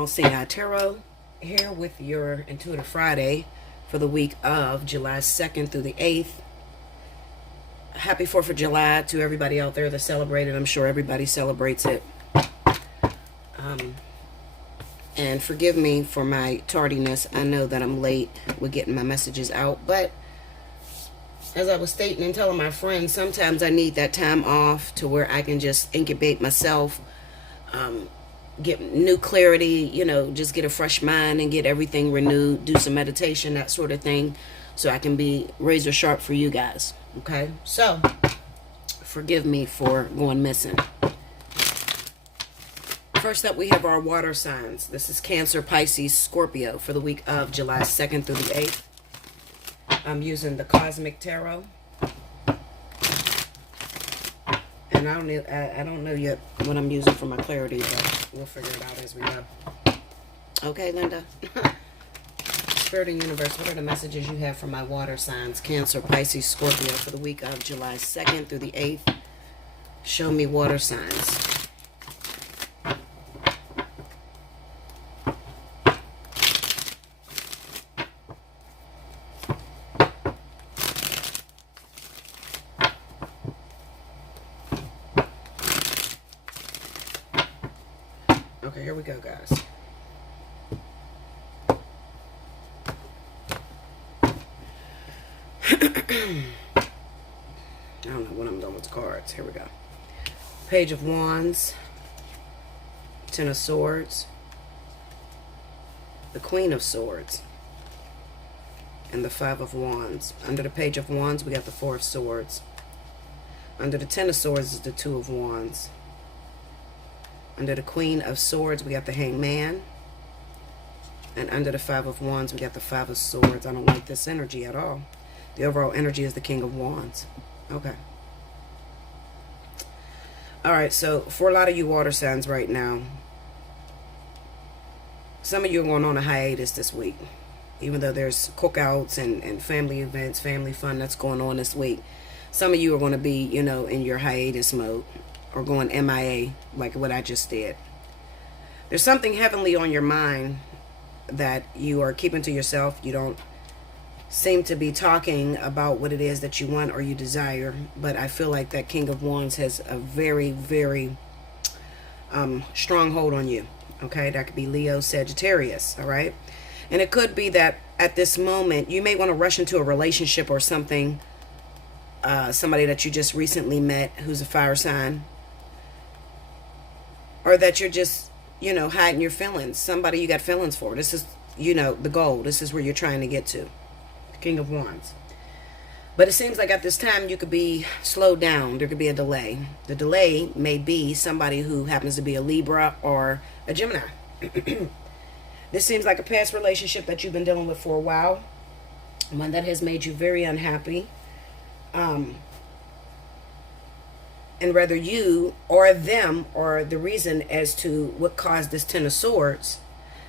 Allseeingeyetarot here with your Intuitive Friday for the week of July 2nd through the 8th. Happy 4th of July to everybody out there that celebrated. I'm sure everybody celebrates it. And forgive me for my tardiness. I know that I'm late with getting my messages out, but as I was stating and telling my friends, sometimes I need that time off to where I can just incubate myself, get new clarity, just get a fresh mind and get everything renewed, do some meditation, that sort of thing, so I can be razor sharp for you guys. Okay, so forgive me for going missing. First up, we have our water signs. This is Cancer, Pisces, Scorpio for the week of July 2nd through the 8th. I'm using the Cosmic Tarot. And I don't know yet what I'm using for my clarity, but we'll figure it out as we go. Okay, Linda. Spirit and Universe, what are the messages you have for my water signs? Cancer, Pisces, Scorpio for the week of July 2nd through the 8th. Show me water signs. Okay, here we go, guys. I don't know when I'm done with the cards. Here we go. Page of Wands, Ten of Swords, the Queen of Swords, and the Five of Wands. Under the Page of Wands, we got the Four of Swords. Under the Ten of Swords is the Two of Wands. Under the Queen of Swords, we got the Hanged Man. And under the Five of Wands, we got the Five of Swords. I don't like this energy at all. The overall energy is the King of Wands. Okay. Alright, so for a lot of you water signs right now, some of you are going on a hiatus this week. Even though there's cookouts and family events, family fun that's going on this week. Some of you are going to be, in your hiatus mode. Or going MIA, like what I just did. There's something heavenly on your mind that you are keeping to yourself. You don't seem to be talking about what it is that you want or you desire. But I feel like that King of Wands has a very, very strong hold on you. Okay, that could be Leo, Sagittarius. All right. And it could be that at this moment, you may want to rush into a relationship or something. Somebody that you just recently met who's a fire sign. Or that you're just, hiding your feelings. Somebody you got feelings for. This is, the goal. This is where you're trying to get to. The King of Wands. But it seems like at this time you could be slowed down. There could be a delay. The delay may be somebody who happens to be a Libra or a Gemini. This seems like a past relationship that you've been dealing with for a while. One that has made you very unhappy. And whether you or them or the reason as to what caused this Ten of Swords,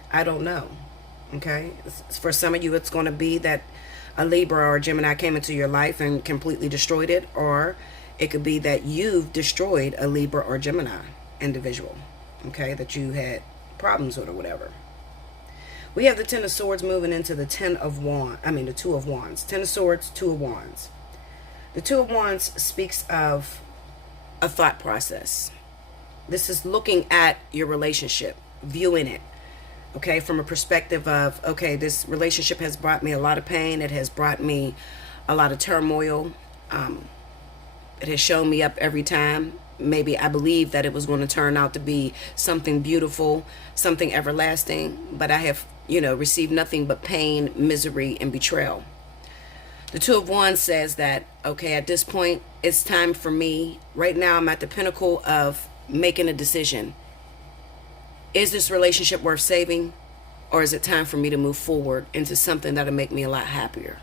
I don't know. Okay? For some of you, it's going to be that a Libra or a Gemini came into your life and completely destroyed it. Or it could be that you've destroyed a Libra or Gemini individual. Okay? That you had problems with or whatever. We have the Ten of Swords moving into the the Two of Wands. Ten of Swords, Two of Wands. The Two of Wands speaks of a thought process. This is looking at your relationship, viewing it, okay, from a perspective of, okay, this relationship has brought me a lot of pain. It has brought me a lot of turmoil. It has shown me up every time. Maybe I believe that it was going to turn out to be something beautiful, something everlasting, but I have, received nothing but pain, misery, and betrayal. The Two of Wands says that, okay, at this point, it's time for me. Right now, I'm at the pinnacle of making a decision. Is this relationship worth saving? Or is it time for me to move forward into something that'll make me a lot happier?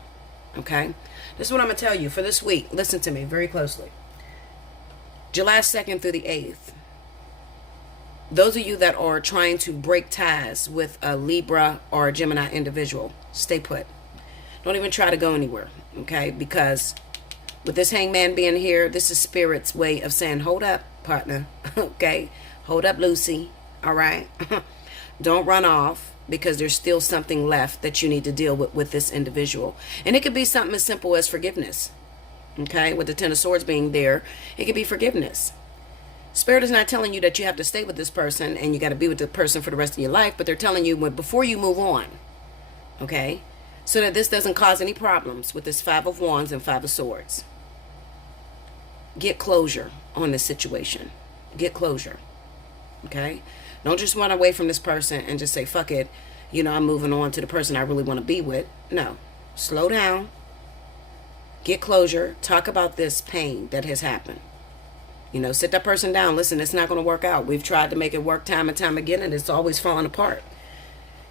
Okay? This is what I'm going to tell you for this week. Listen to me very closely. July 2nd through the 8th. Those of you that are trying to break ties with a Libra or a Gemini individual, stay put. Don't even try to go anywhere, okay? Because with this Hangman being here, this is Spirit's way of saying, hold up, partner, okay? Hold up, Lucy, all right? Don't run off, because there's still something left that you need to deal with this individual. And it could be something as simple as forgiveness. Okay, with the Ten of Swords being there, it could be forgiveness. Spirit is not telling you that you have to stay with this person and you got to be with the person for the rest of your life, but they're telling you before you move on, okay, so that this doesn't cause any problems with this Five of Wands and Five of Swords. Get closure on this situation. Get closure, okay? Don't just run away from this person and just say, fuck it, I'm moving on to the person I really want to be with. No, slow down. Get closure. Talk about this pain that has happened. Sit that person down. Listen, it's not going to work out. We've tried to make it work time and time again, and it's always falling apart.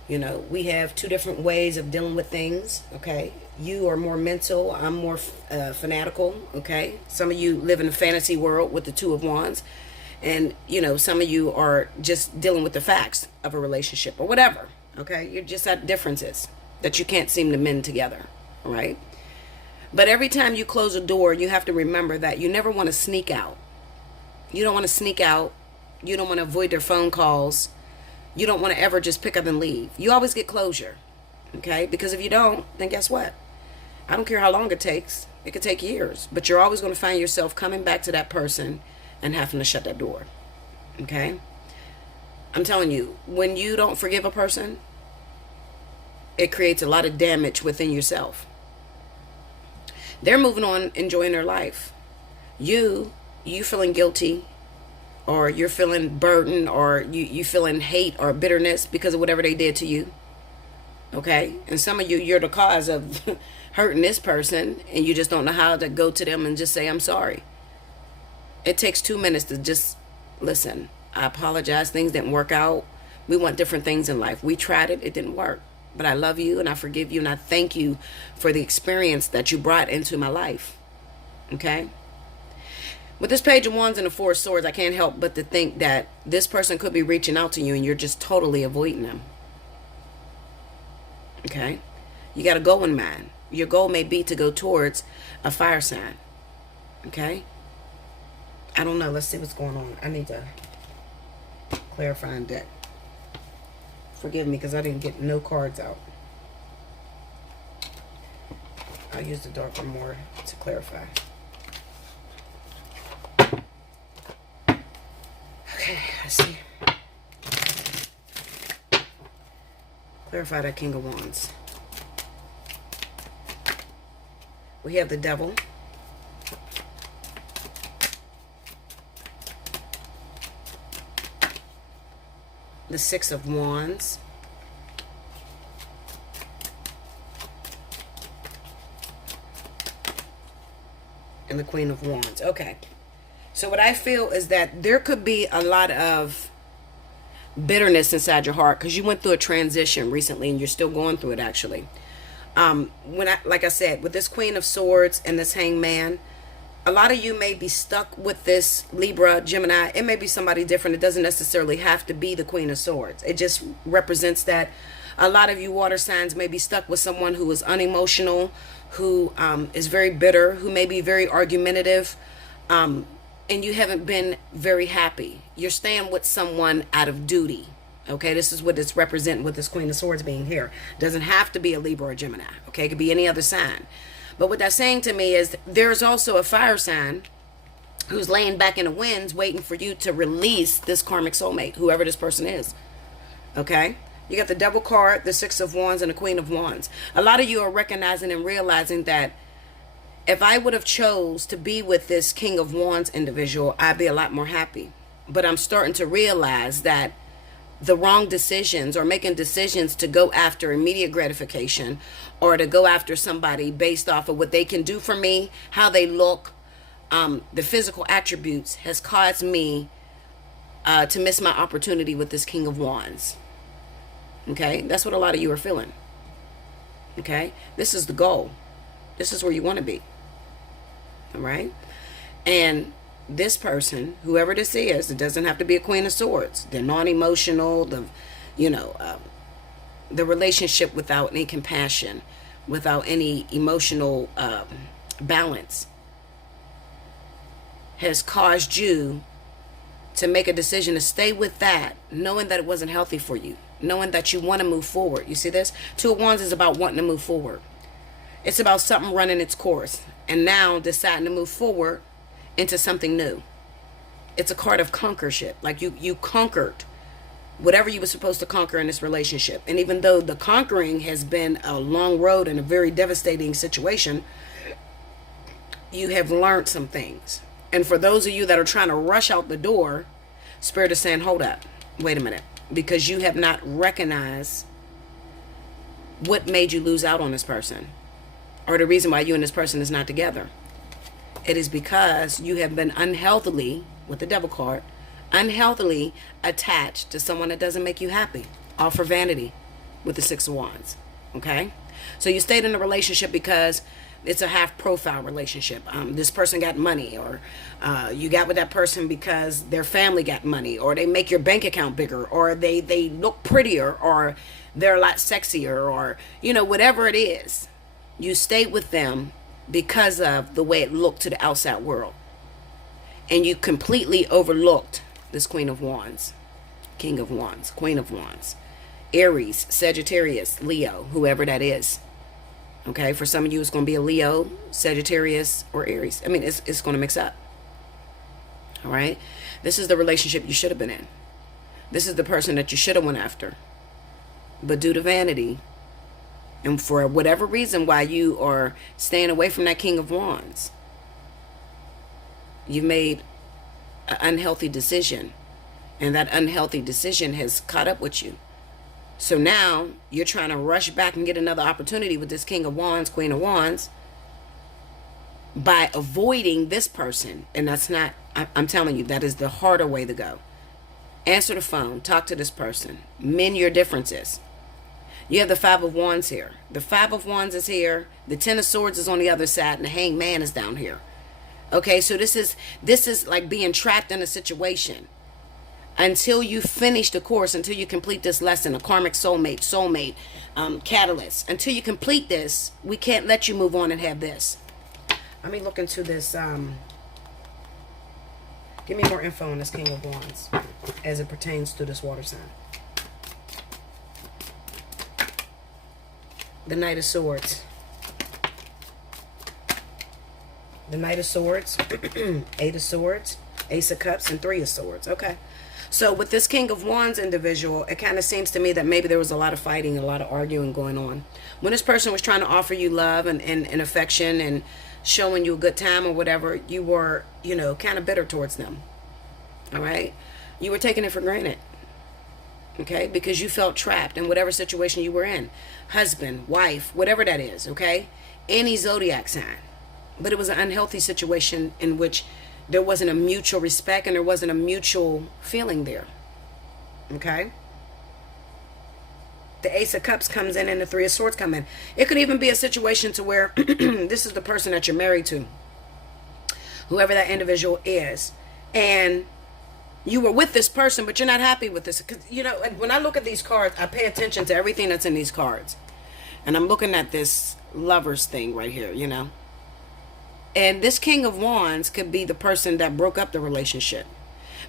We have two different ways of dealing with things, okay? You are more mental. I'm more fanatical, okay? Some of you live in a fantasy world with the Two of Wands. And, some of you are just dealing with the facts of a relationship or whatever, okay? You're just at differences that you can't seem to mend together, all right? But every time you close a door, you have to remember that you never want to sneak out. You don't want to sneak out. You don't want to avoid their phone calls. You don't want to ever just pick up and leave. You always get closure, okay? Because if you don't, then guess what? I don't care how long it takes. It could take years. But you're always going to find yourself coming back to that person and having to shut that door, okay? I'm telling you, when you don't forgive a person, it creates a lot of damage within yourself. They're moving on, enjoying their life. You feeling guilty, or you're feeling burdened, or you feeling hate or bitterness because of whatever they did to you, okay? And some of you're the cause of hurting this person, and you just don't know how to go to them and just say, I'm sorry. It takes 2 minutes to just listen. I apologize. Things didn't work out. We want different things in life. We tried it. It didn't work. But I love you and I forgive you and I thank you for the experience that you brought into my life. Okay? With this Page of Wands and the Four of Swords, I can't help but to think that this person could be reaching out to you and you're just totally avoiding them. Okay? You got a goal in mind. Your goal may be to go towards a fire sign. Okay? I don't know. Let's see what's going on. I need to clarify deck. Forgive me because I didn't get no cards out. I'll use the darker more to clarify. Okay, let's see. Clarify that King of Wands. We have the Devil. The Six of Wands. And the Queen of Wands. Okay. So what I feel is that there could be a lot of bitterness inside your heart because you went through a transition recently and you're still going through it actually. Like I said, with this Queen of Swords and this Hangman, a lot of you may be stuck with this Libra, Gemini. It may be somebody different. It doesn't necessarily have to be the Queen of Swords. It just represents that a lot of you water signs may be stuck with someone who is unemotional, who is very bitter, who may be very argumentative, and you haven't been very happy. You're staying with someone out of duty. Okay, this is what it's representing with this Queen of Swords being here. Doesn't have to be a Libra or Gemini. Okay, it could be any other sign. But what that's saying to me is there's also a fire sign who's laying back in the winds waiting for you to release this karmic soulmate, whoever this person is. Okay? You got the Devil card, the Six of Wands, and the Queen of Wands. A lot of you are recognizing and realizing that if I would have chose to be with this King of Wands individual, I'd be a lot more happy. But I'm starting to realize that the wrong decisions or making decisions to go after immediate gratification or to go after somebody based off of what they can do for me, how they look, the physical attributes has caused me to miss my opportunity with this King of Wands. Okay, that's what a lot of you are feeling. Okay, this is the goal. This is where you want to be. All right, and this person, whoever this is, it doesn't have to be a Queen of Swords. They're non-emotional. The relationship without any compassion, without any emotional balance, has caused you to make a decision to stay with that, knowing that it wasn't healthy for you. knowing that you want to move forward. You see this? Two of Wands is about wanting to move forward. It's about something running its course and now deciding to move forward into something new. It's a card of conquerorship. Like you conquered whatever you were supposed to conquer in this relationship. And even though the conquering has been a long road and a very devastating situation, you have learned some things. And for those of you that are trying to rush out the door, Spirit is saying, hold up, wait a minute. Because you have not recognized what made you lose out on this person, or the reason why you and this person is not together. It is because you have been unhealthily, with the Devil card, unhealthily attached to someone that doesn't make you happy, all for vanity, with the Six of Wands. Okay, so you stayed in a relationship because it's a half profile relationship. This person got money, or you got with that person because their family got money, or they make your bank account bigger, or they look prettier, or they're a lot sexier, or whatever it is. You stayed with them because of the way it looked to the outside world, and you completely overlooked this Queen of Wands, King of Wands, Queen of Wands, Aries, Sagittarius, Leo, whoever that is. Okay, for some of you, it's going to be a Leo, Sagittarius, or Aries. I mean, it's going to mix up. All right, this is the relationship you should have been in. This is the person that you should have went after, but due to vanity, and for whatever reason why you are staying away from that King of Wands, you've made an unhealthy decision, and that unhealthy decision has caught up with you. So now you're trying to rush back and get another opportunity with this King of Wands, Queen of Wands, by avoiding this person. And that's not, I'm telling you, that is the harder way to go. Answer the phone, talk to this person, mend your differences. You have the Five of Wands here. The Five of Wands is here. The Ten of Swords is on the other side, and the Hanged Man is down here. Okay, so this is like being trapped in a situation. Until you finish the course, until you complete this lesson, a karmic soulmate, catalyst. Until you complete this, we can't let you move on and have this. Let me look into this. Give me more info on this King of Wands as it pertains to this water sign. The Knight of Swords. The Knight of Swords, Eight of Swords, Ace of Cups, and Three of Swords. Okay. So with this King of Wands individual, it kind of seems to me that maybe there was a lot of fighting, a lot of arguing going on. When this person was trying to offer you love and affection and showing you a good time or whatever, you were, kind of bitter towards them. All right? You were taking it for granted. Okay? Because you felt trapped in whatever situation you were in. Husband, wife, whatever that is. Okay? Any zodiac sign. But it was an unhealthy situation in which there wasn't a mutual respect and there wasn't a mutual feeling there. Okay? The Ace of Cups comes in and the Three of Swords come in. It could even be a situation to where this is the person that you're married to. Whoever that individual is. And you were with this person, but you're not happy with this. Because, when I look at these cards, I pay attention to everything that's in these cards. And I'm looking at this lovers thing right here, And this King of Wands could be the person that broke up the relationship.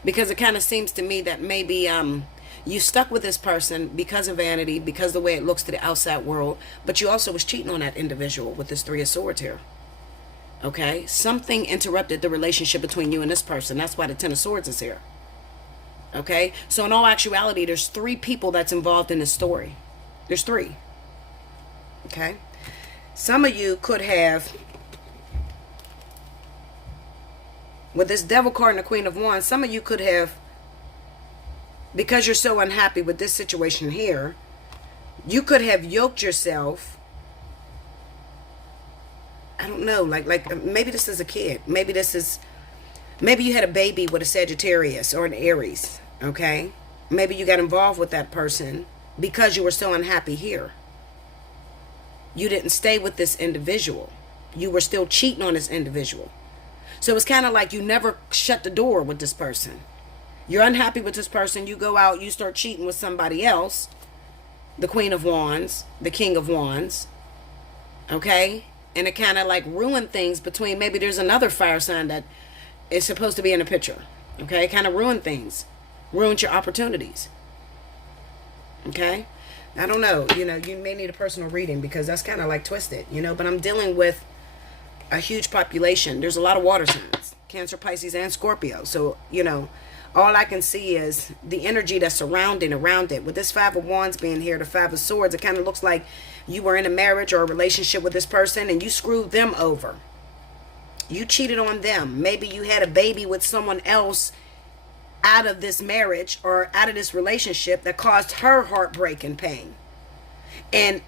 Because it kind of seems to me that maybe you stuck with this person because of vanity, because of the way it looks to the outside world. But you also was cheating on that individual with this Three of Swords here. Okay? Something interrupted the relationship between you and this person. That's why the Ten of Swords is here. Okay? So in all actuality, there's three people that's involved in this story. There's three. Okay? Some of you could have... With this Devil card and the Queen of Wands, some of you could have, because you're so unhappy with this situation here, you could have yoked yourself. I don't know, like maybe this is a kid. Maybe you had a baby with a Sagittarius or an Aries, okay? Maybe you got involved with that person because you were so unhappy here. You didn't stay with this individual. You were still cheating on this individual. So it's kind of like you never shut the door with this person. You're unhappy with this person. You go out, you start cheating with somebody else. The Queen of Wands, the King of Wands. Okay? And it kind of like ruined things between, maybe there's another fire sign that is supposed to be in the picture. Okay? It kind of ruined things. Ruined your opportunities. Okay? I don't know. You know, you may need a personal reading because that's kind of like twisted, you know, but I'm dealing with a huge population. There's a lot of water signs, Cancer, Pisces, and Scorpio. So, you know, all I can see is the energy that's surrounding around it. With this Five of Wands being here, the Five of Swords, it kind of looks like you were in a marriage or a relationship with this person and you screwed them over. You cheated on them. Maybe you had a baby with someone else out of this marriage or out of this relationship that caused her heartbreak and pain. And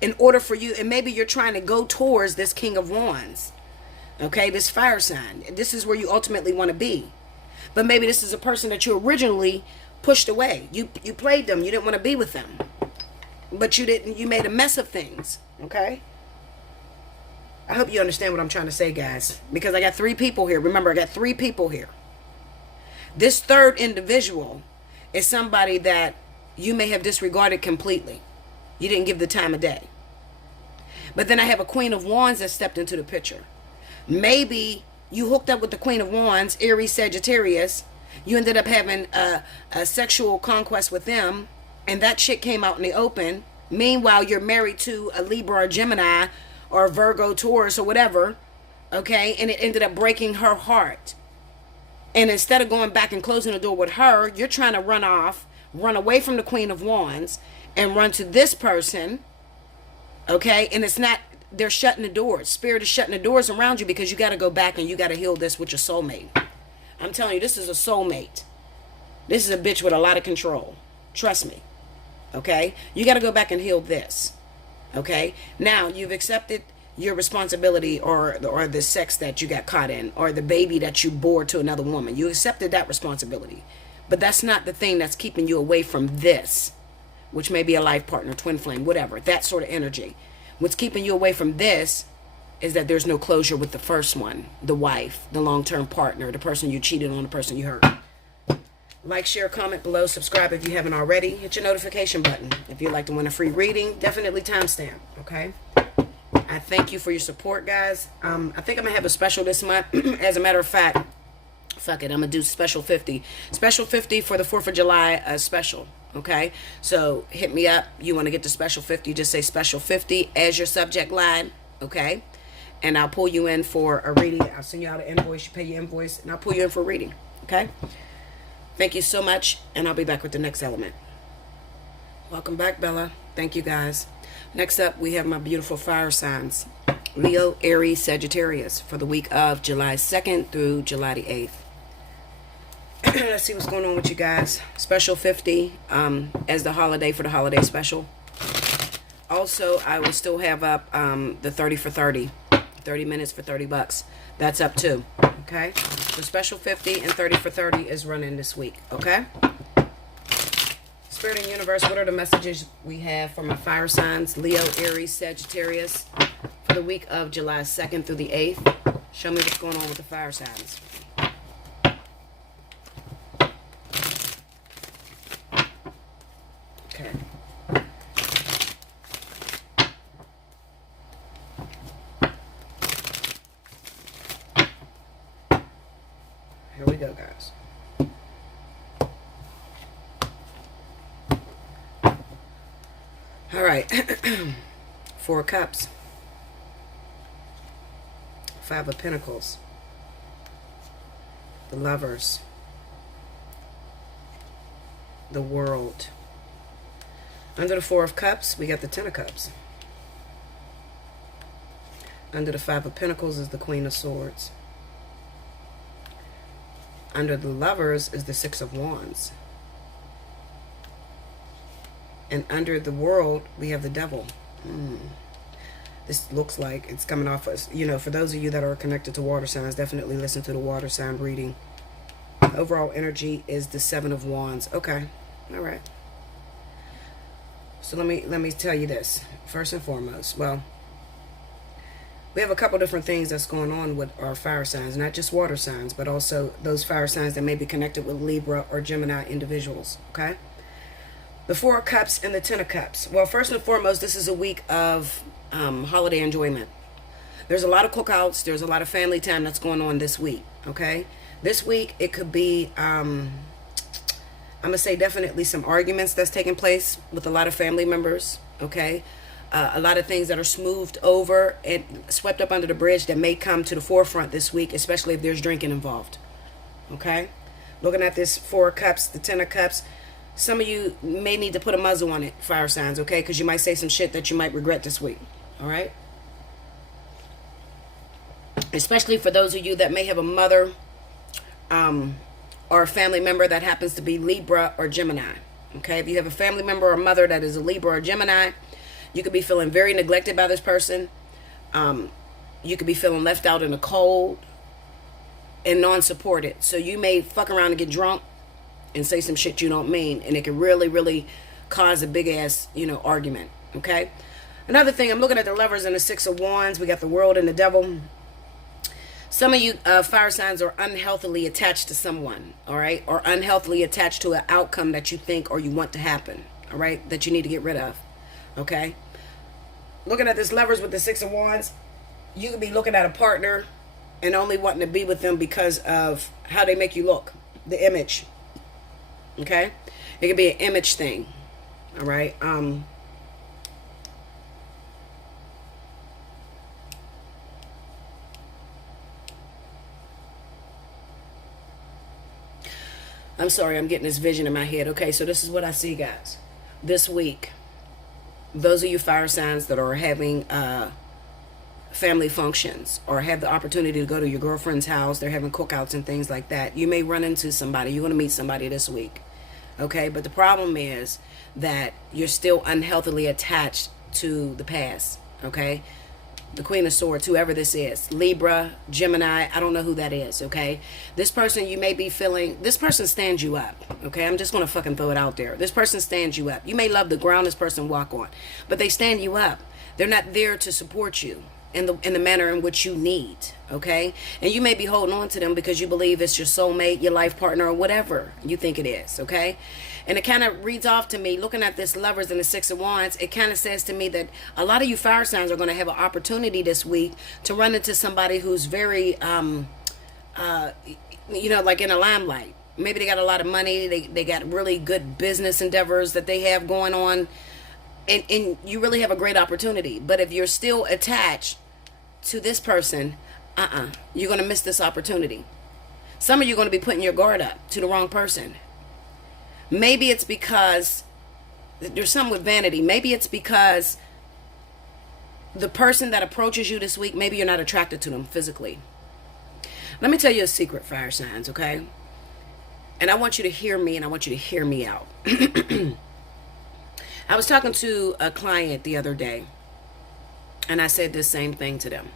in order for you, and maybe you're trying to go towards this King of Wands, okay, this fire sign. This is where you ultimately want to be. But maybe this is a person that you originally pushed away. You played them. You didn't want to be with them. But you made a mess of things, okay? I hope you understand what I'm trying to say, guys. Because I got 3 people here. Remember, I got 3 people here. This third individual is somebody that you may have disregarded completely. You didn't give the time of day. But then I have a Queen of Wands that stepped into the picture. Maybe you hooked up with the Queen of Wands, Aries, Sagittarius. You ended up having a sexual conquest with them. And that shit came out in the open. Meanwhile, you're married to a Libra or Gemini or Virgo, Taurus or whatever. Okay? And it ended up breaking her heart. And instead of going back and closing the door with her, you're trying to run off, run away from the Queen of Wands, and run to this person. Okay? And it's not, they're shutting the doors. Spirit is shutting the doors around you because you got to go back and you got to heal this with your soulmate. I'm telling you, this is a soulmate. This is a bitch with a lot of control. Trust me. Okay? You got to go back and heal this. Okay? Now, you've accepted your responsibility or the sex that you got caught in or the baby that you bore to another woman. You accepted that responsibility. But that's not the thing that's keeping you away from this, which may be a life partner, twin flame, whatever, that sort of energy. What's keeping you away from this is that there's no closure with the first one, the wife, the long-term partner, the person you cheated on, the person you hurt. Like, share, comment below, subscribe if you haven't already. Hit your notification button. If you'd like to win a free reading, definitely timestamp, okay? I thank you for your support, guys. I think I'm going to have a special this month. As a matter of fact, fuck it, I'm going to do special 50. Special 50 for the 4th of July special, okay? So hit me up. You want to get the special 50, just say special 50 as your subject line, okay? And I'll pull you in for a reading. I'll send you out an invoice. You pay your invoice, and I'll pull you in for a reading, okay? Thank you so much, and I'll be back with the next element. Welcome back, Bella. Thank you, guys. Next up, we have my beautiful fire signs. Leo, Aries, Sagittarius for the week of July 2nd through July the 8th. Let's see what's going on with you guys. Special 50 as the holiday for the holiday special. Also, I will still have up the 30 for 30. 30 minutes for $30. That's up too. Okay? The special 50 and 30 for 30 is running this week. Okay? Spirit and universe, what are the messages we have for my fire signs? Leo, Aries, Sagittarius for the week of July 2nd through the 8th. Show me what's going on with the fire signs. Okay. Here we go, guys. All right. 4 cups. 5 of Pentacles. The Lovers. The World. Under the 4 of Cups, we got the 10 of Cups. Under the 5 of Pentacles is the Queen of Swords. Under the Lovers is the 6 of Wands. And under the World, we have the Devil. This looks like it's coming off us. You know, for those of you that are connected to water signs, definitely listen to the water sign reading. Overall energy is the 7 of Wands. Okay. All right. So let me tell you this. First and foremost, well, we have a couple different things that's going on with our fire signs, not just water signs, but also those fire signs that may be connected with Libra or Gemini individuals, okay? The 4 of Cups and the 10 of Cups. Well, first and foremost, this is a week of holiday enjoyment. There's a lot of cookouts. There's a lot of family time that's going on this week, okay? This week, it could be I'm going to say definitely some arguments that's taking place with a lot of family members, okay? A lot of things that are smoothed over and swept up under the bridge that may come to the forefront this week, especially if there's drinking involved, okay? Looking at this 4 of Cups, the 10 of Cups, some of you may need to put a muzzle on it, fire signs, okay? Because you might say some shit that you might regret this week, all right? Especially for those of you that may have a mother or a family member that happens to be Libra or Gemini, okay? If you have a family member or mother that is a Libra or Gemini, you could be feeling very neglected by this person. You could be feeling left out in the cold and non-supported. So you may fuck around and get drunk and say some shit you don't mean, and it can really, really cause a big-ass, argument, okay? Another thing, I'm looking at the Lovers and the 6 of Wands. We got the World and the Devil. Some of you fire signs are unhealthily attached to someone, all right? Or unhealthily attached to an outcome that you think or you want to happen, all right? That you need to get rid of, okay? Looking at this Lovers with the 6 of Wands, you could be looking at a partner and only wanting to be with them because of how they make you look, the image, okay? It could be an image thing, all right? I'm sorry, I'm getting this vision in my head. Okay, so this is what I see, guys. This week, those of you fire signs that are having family functions or have the opportunity to go to your girlfriend's house, they're having cookouts and things like that, you may run into somebody. You're going to meet somebody this week. Okay, but the problem is that you're still unhealthily attached to the past. Okay, the Queen of Swords, whoever this is, Libra, Gemini, I don't know who that is, okay? This person, you may be feeling, this person stands you up, okay? I'm just going to fucking throw it out there. This person stands you up. You may love the ground this person walk on, but they stand you up. They're not there to support you in the manner in which you need, okay? And you may be holding on to them because you believe it's your soulmate, your life partner, or whatever you think it is, okay? And it kind of reads off to me, looking at this Lovers and the 6 of Wands, it kind of says to me that a lot of you fire signs are going to have an opportunity this week to run into somebody who's very, like in a limelight. Maybe they got a lot of money, they got really good business endeavors that they have going on, and you really have a great opportunity. But if you're still attached to this person, you're going to miss this opportunity. Some of you are going to be putting your guard up to the wrong person. Maybe it's because there's something with vanity. Maybe it's because the person that approaches you this week, maybe you're not attracted to them physically. Let me tell you a secret, fire signs, okay? And I want you to hear me, and I want you to hear me out. I was talking to a client the other day, and I said the same thing to them.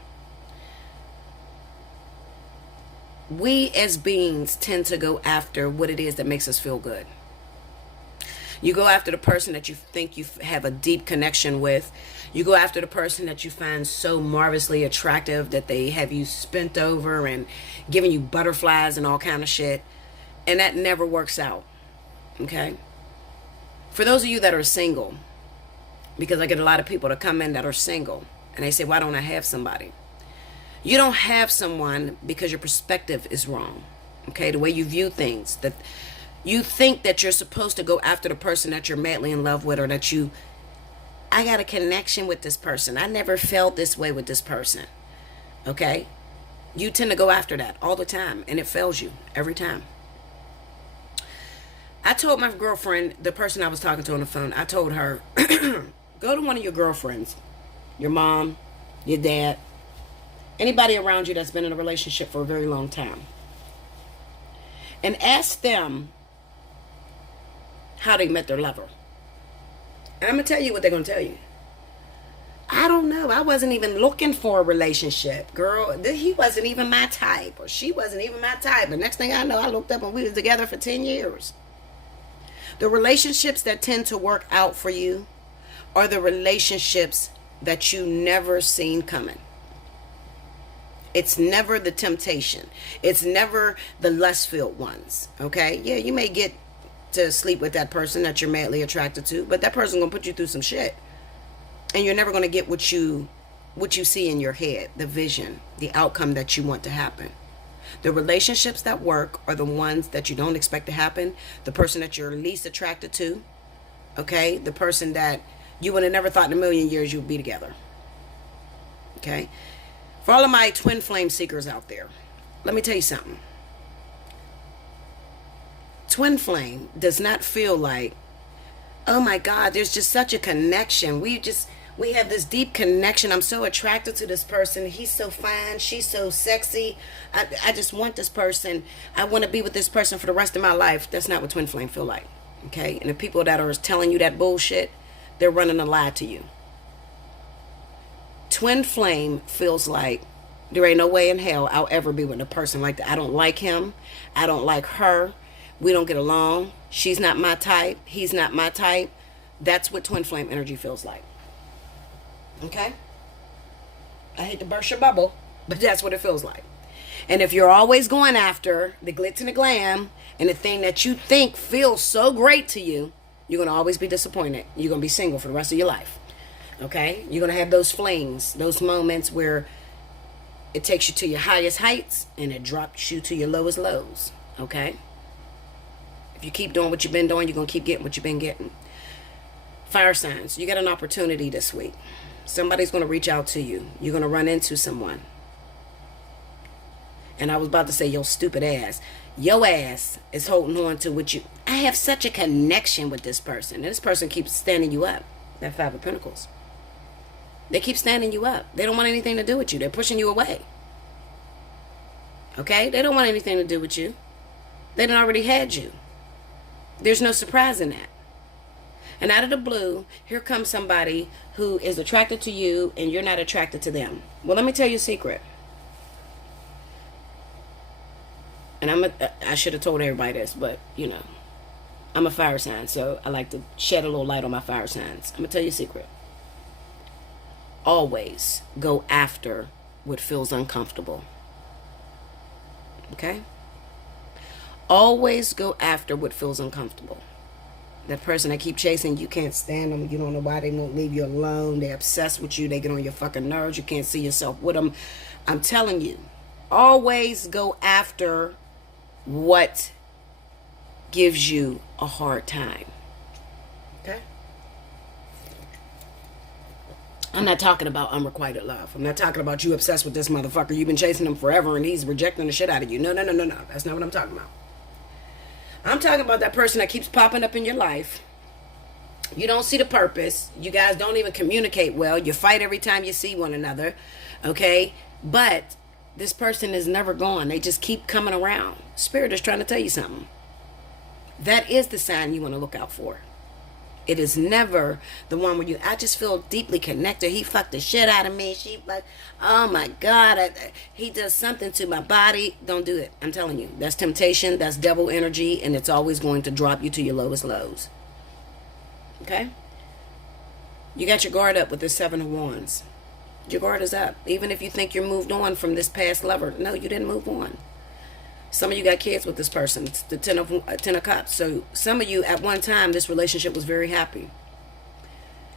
We as beings tend to go after what it is that makes us feel good. You go after the person that you think you have a deep connection with. You go after the person that you find so marvelously attractive that they have you spent over and giving you butterflies and all kind of shit. And that never works out. Okay? For those of you that are single, because I get a lot of people that come in that are single, and they say, why don't I have somebody? You don't have someone because your perspective is wrong. Okay? The way you view things. That you think that you're supposed to go after the person that you're madly in love with, or that I got a connection with this person. I never felt this way with this person. Okay? You tend to go after that all the time, and it fails you every time. I told my girlfriend, the person I was talking to on the phone, I told her, go to one of your girlfriends, your mom, your dad, anybody around you that's been in a relationship for a very long time, and ask them how they met their lover. And I'm going to tell you what they're going to tell you. I don't know. I wasn't even looking for a relationship. Girl, he wasn't even my type, or she wasn't even my type. But next thing I know, I looked up and we were together for 10 years. The relationships that tend to work out for you are the relationships that you never seen coming. It's never the temptation. It's never the lust-filled ones. Okay? Yeah, you may get to sleep with that person that you're madly attracted to, but that person's gonna put you through some shit, and you're never gonna get what you see in your head, the vision, the outcome that you want to happen. The relationships that work are the ones that you don't expect to happen. The person that you're least attracted to. Okay? The person that you would have never thought in a million years you would be together. Okay? For all of my twin flame seekers out there, let me tell you something. Twin flame does not feel like, oh my God, there's just such a connection. We have this deep connection. I'm so attracted to this person. He's so fine. She's so sexy. I just want this person. I want to be with this person for the rest of my life. That's not what twin flame feel like. Okay? And the people that are telling you that bullshit, they're running a lie to you. Twin flame feels like there ain't no way in hell I'll ever be with a person like that. I don't like him. I don't like her. We don't get along. She's not my type. He's not my type. That's what twin flame energy feels like. Okay? I hate to burst your bubble, but that's what it feels like. And if you're always going after the glitz and the glam and the thing that you think feels so great to you, you're going to always be disappointed. You're going to be single for the rest of your life. Okay? You're going to have those flings, those moments where it takes you to your highest heights and it drops you to your lowest lows. Okay? If you keep doing what you've been doing, you're going to keep getting what you've been getting. Fire signs. You got an opportunity this week. Somebody's going to reach out to you. You're going to run into someone. And I was about to say, your stupid ass. Your ass is holding on to what you... I have such a connection with this person. And this person keeps standing you up. That Five of Pentacles. They keep standing you up. They don't want anything to do with you. They're pushing you away. Okay? They don't want anything to do with you. They done already had you. There's no surprise in that. And out of the blue, here comes somebody who is attracted to you and you're not attracted to them. Well, let me tell you a secret. And I should have told everybody this, but, you know, I'm a fire sign, so I like to shed a little light on my fire signs. I'm going to tell you a secret. Always go after what feels uncomfortable. Okay? Always go after what feels uncomfortable. That person that keep chasing, you can't stand them. You don't know why they won't leave you alone. They're obsessed with you. They get on your fucking nerves. You can't see yourself with them. I'm telling you, always go after what gives you a hard time. Okay? I'm not talking about unrequited love. I'm not talking about you obsessed with this motherfucker. You've been chasing him forever and he's rejecting the shit out of you. No. That's not what I'm talking about. I'm talking about that person that keeps popping up in your life. You don't see the purpose. You guys don't even communicate well. You fight every time you see one another. Okay? But this person is never gone. They just keep coming around. Spirit is trying to tell you something. That is the sign you want to look out for. It is never the one where I just feel deeply connected. He fucked the shit out of me. She like, oh my God, he does something to my body. Don't do it. I'm telling you. That's temptation. That's devil energy. And it's always going to drop you to your lowest lows. Okay? You got your guard up with the Seven of Wands. Your guard is up. Even if you think you're moved on from this past lover. No, you didn't move on. Some of you got kids with this person. It's the Ten of Cups. So some of you, at one time, this relationship was very happy.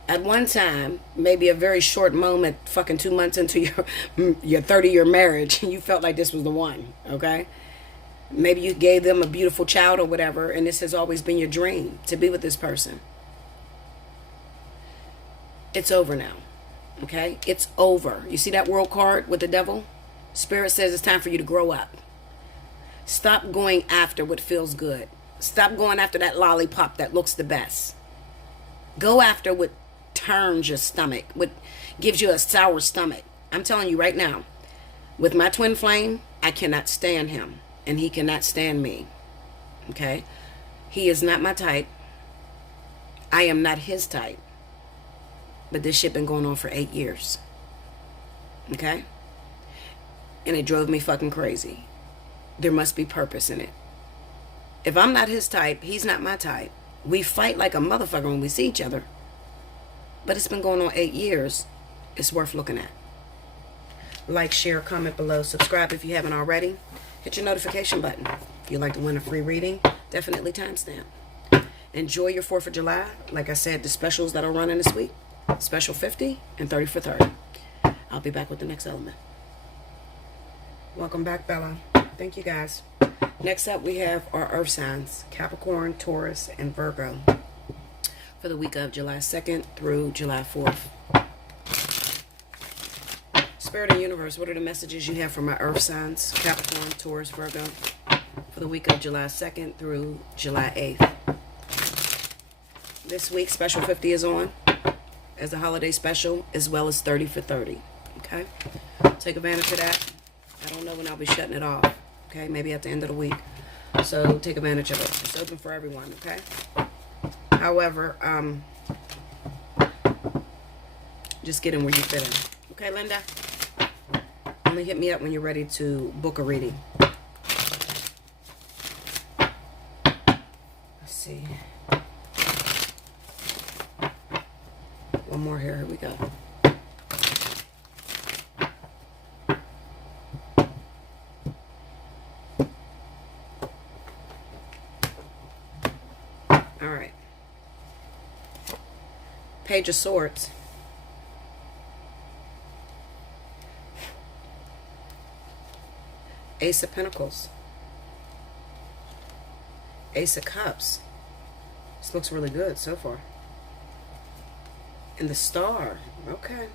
At one time, maybe a very short moment, fucking 2 months into your 30-year marriage, you felt like this was the one, okay? Maybe you gave them a beautiful child or whatever, and this has always been your dream, to be with this person. It's over now, okay? It's over. You see that world card with the devil? Spirit says it's time for you to grow up. Stop going after what feels good. Stop going after that lollipop that looks the best. Go after what turns your stomach, what gives you a sour stomach. I'm telling you right now, with my twin flame, I cannot stand him, and he cannot stand me. Okay? He is not my type. I am not his type. But this shit been going on for 8 years. Okay? And it drove me fucking crazy. There must be purpose in it. If I'm not his type, he's not my type. We fight like a motherfucker when we see each other. But it's been going on 8 years. It's worth looking at. Like, share, comment below. Subscribe if you haven't already. Hit your notification button. If you'd like to win a free reading, definitely timestamp. Enjoy your 4th of July. Like I said, the specials that are running this week. Special 50 and 30 for 30. I'll be back with the next element. Welcome back, Bella. Thank you, guys. Next up, we have our earth signs, Capricorn, Taurus, and Virgo, for the week of July 2nd through July 4th. Spirit and Universe, what are the messages you have for my earth signs, Capricorn, Taurus, Virgo, for the week of July 2nd through July 8th? This week, Special 50 is on as a holiday special, as well as 30 for 30. Okay? Take advantage of that. I don't know when I'll be shutting it off. Okay? Maybe at the end of the week. So take advantage of it. It's open for everyone. Okay? However, just get in where you fit in. Okay, Linda? Only hit me up when you're ready to book a reading. Let's see. One more here. Here we go. All right. Page of Swords. Ace of Pentacles. Ace of Cups. This looks really good so far. And the Star. Okay.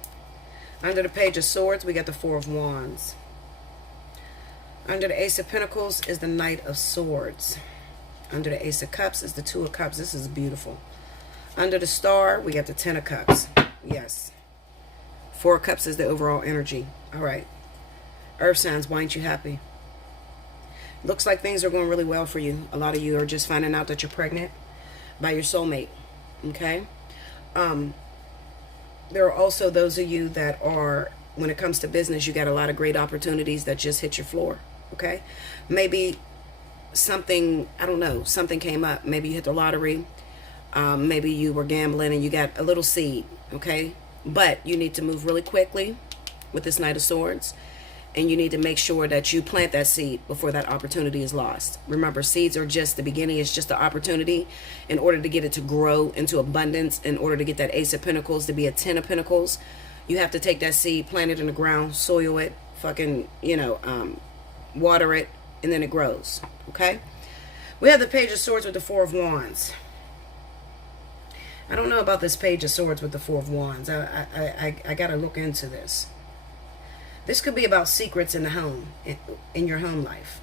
Under the Page of Swords, we got the Four of Wands. Under the Ace of Pentacles is the Knight of Swords. Under the Ace of Cups is the Two of Cups. This is beautiful. Under the Star, we got the Ten of Cups. Yes. Four of Cups is the overall energy. All right. Earth signs, why ain't you happy? Looks like things are going really well for you. A lot of you are just finding out that you're pregnant by your soulmate. Okay? There are also those of you that are, when it comes to business, you got a lot of great opportunities that just hit your floor. Okay? Maybe something, I don't know, something came up. Maybe you hit the lottery. Maybe you were gambling and you got a little seed. Okay? But you need to move really quickly with this Knight of Swords. And you need to make sure that you plant that seed before that opportunity is lost. Remember, seeds are just the beginning. It's just the opportunity. In order to get it to grow into abundance, in order to get that Ace of Pentacles to be a Ten of Pentacles, you have to take that seed, plant it in the ground, soil it, water it, and then it grows. Okay? We have the Page of Swords with the Four of Wands. I don't know about this Page of Swords with the Four of Wands. I got to look into this. This could be about secrets in the home, in your home life.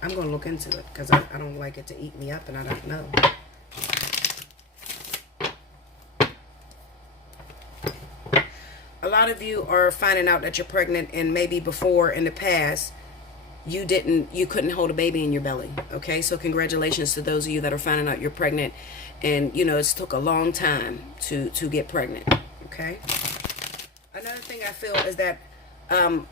I'm going to look into it because I don't like it to eat me up and I don't know. A lot of you are finding out that you're pregnant, and maybe before in the past you couldn't hold a baby in your belly. Okay, so congratulations to those of you that are finding out you're pregnant, and it's took a long time to get pregnant. Okay. Another thing I feel is that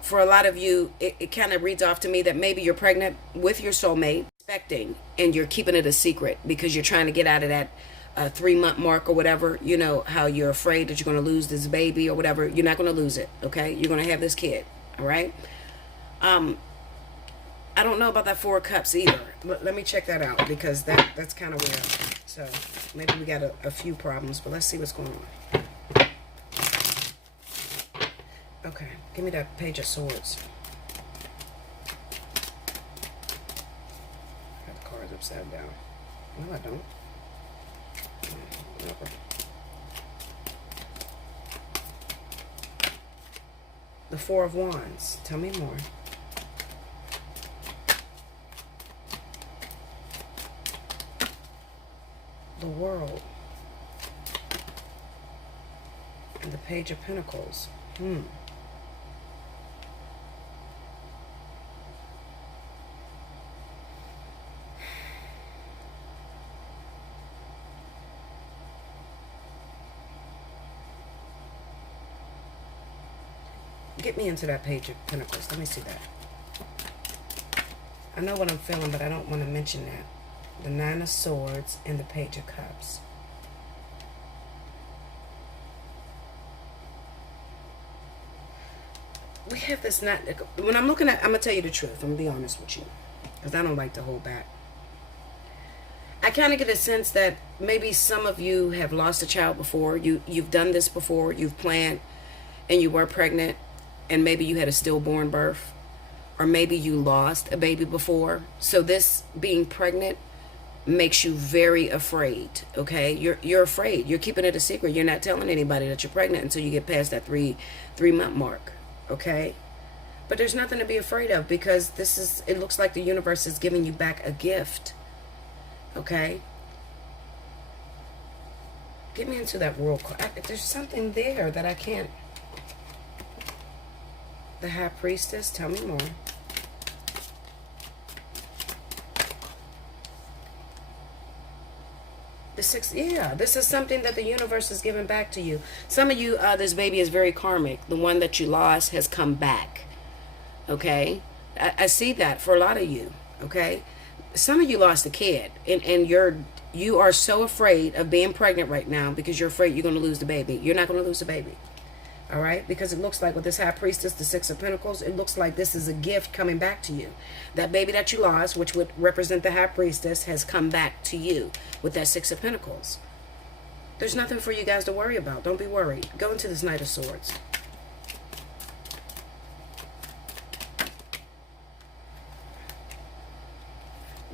for a lot of you, it kind of reads off to me that maybe you're pregnant with your soulmate, expecting, and you're keeping it a secret because you're trying to get out of that 3-month mark or whatever. You know how you're afraid that you're going to lose this baby or whatever. You're not going to lose it, okay? You're going to have this kid, all right? I don't know about that Four of Cups either. Let me check that out because that's kind of weird. So maybe we got a few problems, but let's see what's going on. Okay, give me that Page of Swords. I got the cards upside down. No, I don't. Whatever. The Four of Wands. Tell me more. The World. And the Page of Pentacles. Get me into that Page of Pentacles. Let me see that. I know what I'm feeling, but I don't want to mention that. The Nine of Swords and the Page of Cups. We have this not. When I'm looking at, I'm going to tell you the truth. I'm going to be honest with you. Because I don't like to hold back. I kind of get a sense that maybe some of you have lost a child before. You've done this before. You've planned and you were pregnant. And maybe you had a stillborn birth. or maybe you lost a baby before. So this being pregnant makes you very afraid. Okay, you're afraid. You're keeping it a secret. You're not telling anybody that you're pregnant until you get past that three month mark. Okay, but there's nothing to be afraid of, because it looks like the universe is giving you back a gift. Okay, get me into that real quick. There's something there that I can't. The High Priestess, tell me more. The six, yeah, this is something that the universe is giving back to you. Some of you, this baby is very karmic. The one that you lost has come back. Okay, I see that for a lot of you. Okay, some of you lost a kid, and you are so afraid of being pregnant right now because you're afraid you're going to lose the baby. You're not going to lose the baby. All right, because it looks like with this High Priestess, the Six of Pentacles, it looks like this is a gift coming back to you. That baby that you lost, which would represent the High Priestess, has come back to you with that Six of Pentacles. There's nothing for you guys to worry about. Don't be worried. Go into this Knight of Swords.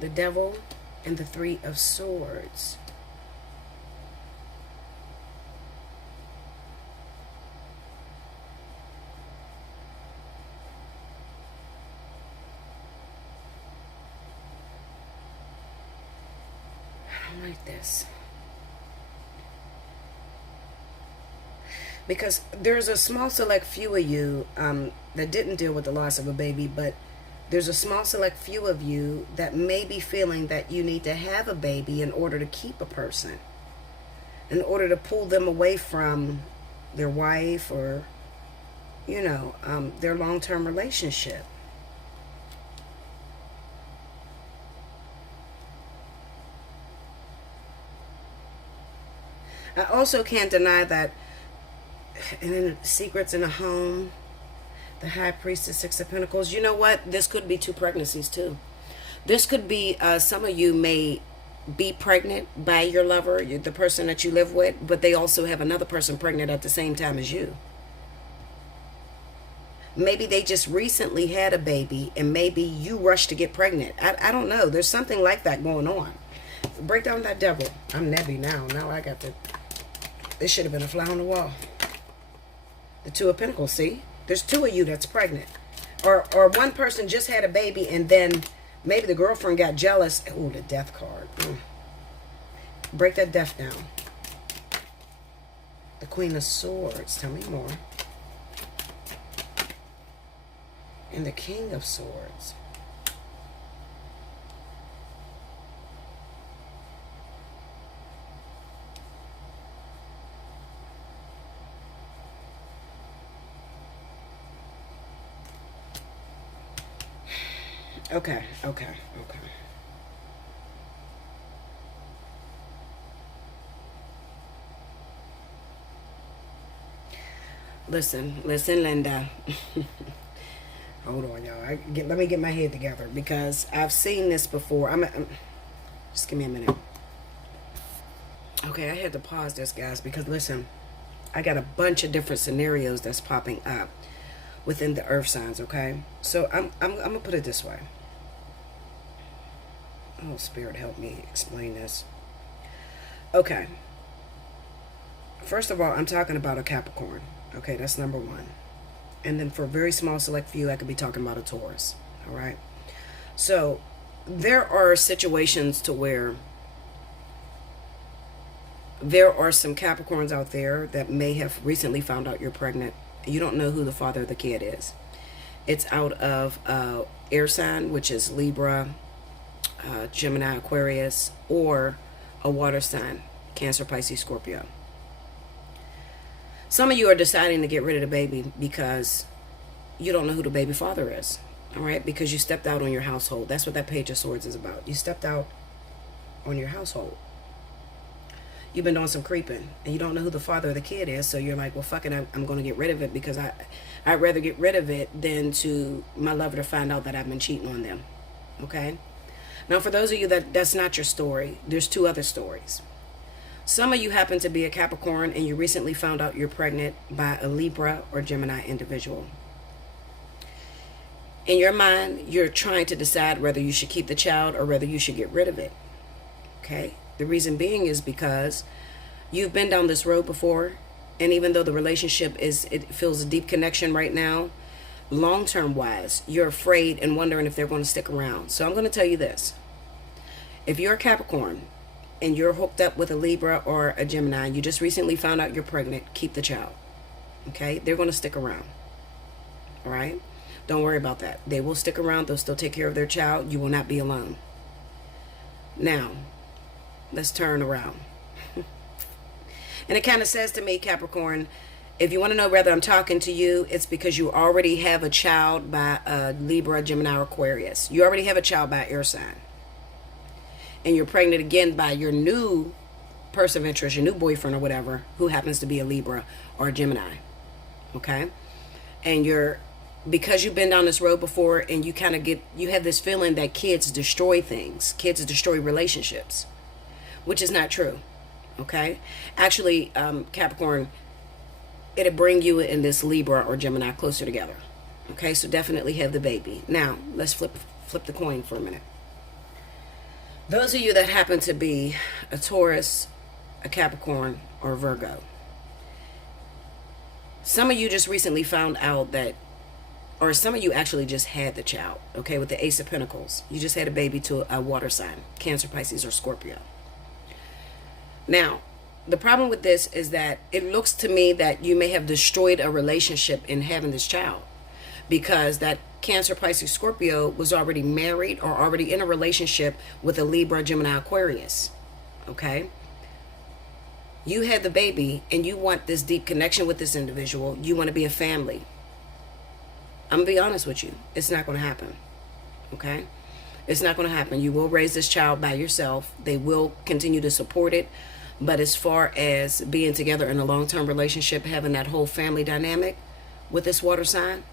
The Devil and the Three of Swords. Like this, because there's a small select few of you that didn't deal with the loss of a baby, but there's a small select few of you that may be feeling that you need to have a baby in order to keep a person, in order to pull them away from their wife or their long-term relationship. I also can't deny that in secrets in a home, the High Priestess, Six of Pentacles, you know what? This could be two pregnancies too. This could be, some of you may be pregnant by your lover, the person that you live with, but they also have another person pregnant at the same time as you. Maybe they just recently had a baby and maybe you rushed to get pregnant. I don't know. There's something like that going on. Break down that Devil. I'm Nebby now. Now I got the... This should have been a fly on the wall. The Two of Pentacles, see? There's two of you that's pregnant. Or one person just had a baby and then maybe the girlfriend got jealous. Oh, the Death card. Break that Death down. The Queen of Swords. Tell me more. And the King of Swords. Okay. Listen, Linda. Hold on, y'all. Let me get my head together because I've seen this before. Just give me a minute. Okay, I had to pause this, guys, because listen, I got a bunch of different scenarios that's popping up within the earth signs. Okay, so I'm gonna put it this way. Oh, Spirit, help me explain this. Okay. First of all, I'm talking about a Capricorn. Okay, that's number one. And then for a very small select few, I could be talking about a Taurus. All right. So there are situations to where there are some Capricorns out there that may have recently found out you're pregnant. You don't know who the father of the kid is. It's out of air sign, which is Libra, Gemini, Aquarius, or a water sign, Cancer, Pisces, Scorpio. Some of you are deciding to get rid of the baby because you don't know who the baby father is. All right, because you stepped out on your household. That's what that Page of Swords is about. You stepped out on your household. You've been doing some creeping and you don't know who the father of the kid is. So you're like, well, fuck it, I'm going to get rid of it because I'd rather get rid of it than to my lover to find out that I've been cheating on them. Okay. Now, for those of you that's not your story, there's two other stories. Some of you happen to be a Capricorn and you recently found out you're pregnant by a Libra or Gemini individual. In your mind, you're trying to decide whether you should keep the child or whether you should get rid of it. Okay? The reason being is because you've been down this road before, and even though the relationship it feels a deep connection right now, long-term wise, you're afraid and wondering if they're going to stick around. So I'm going to tell you this. If you're a Capricorn and you're hooked up with a Libra or a Gemini, you just recently found out you're pregnant, keep the child. Okay? They're going to stick around. All right? Don't worry about that. They will stick around. They'll still take care of their child. You will not be alone. Now, let's turn around. And it kind of says to me, Capricorn, if you want to know whether I'm talking to you, it's because you already have a child by a Libra, Gemini, or Aquarius. You already have a child by air sign. And you're pregnant again by your new person of interest, your new boyfriend or whatever, who happens to be a Libra or a Gemini. Okay? And because you've been down this road before, and you have this feeling that kids destroy things, kids destroy relationships, which is not true. Okay? Actually, Capricorn, it'll bring you and this Libra or Gemini closer together. Okay? So definitely have the baby. Now, let's flip the coin for a minute. Those of you that happen to be a Taurus, a Capricorn, or a Virgo, some of you just recently found out that, or some of you actually just had the child, okay, with the Ace of Pentacles. You just had a baby to a water sign, Cancer, Pisces, or Scorpio. Now, the problem with this is that it looks to me that you may have destroyed a relationship in having this child, because that Cancer, Pisces, Scorpio was already married or already in a relationship with a Libra, Gemini, Aquarius, okay? You had the baby and you want this deep connection with this individual. You want to be a family. I'm going to be honest with you. It's not going to happen. Okay? It's not going to happen. You will raise this child by yourself. They will continue to support it. But as far as being together in a long-term relationship, having that whole family dynamic with this water sign,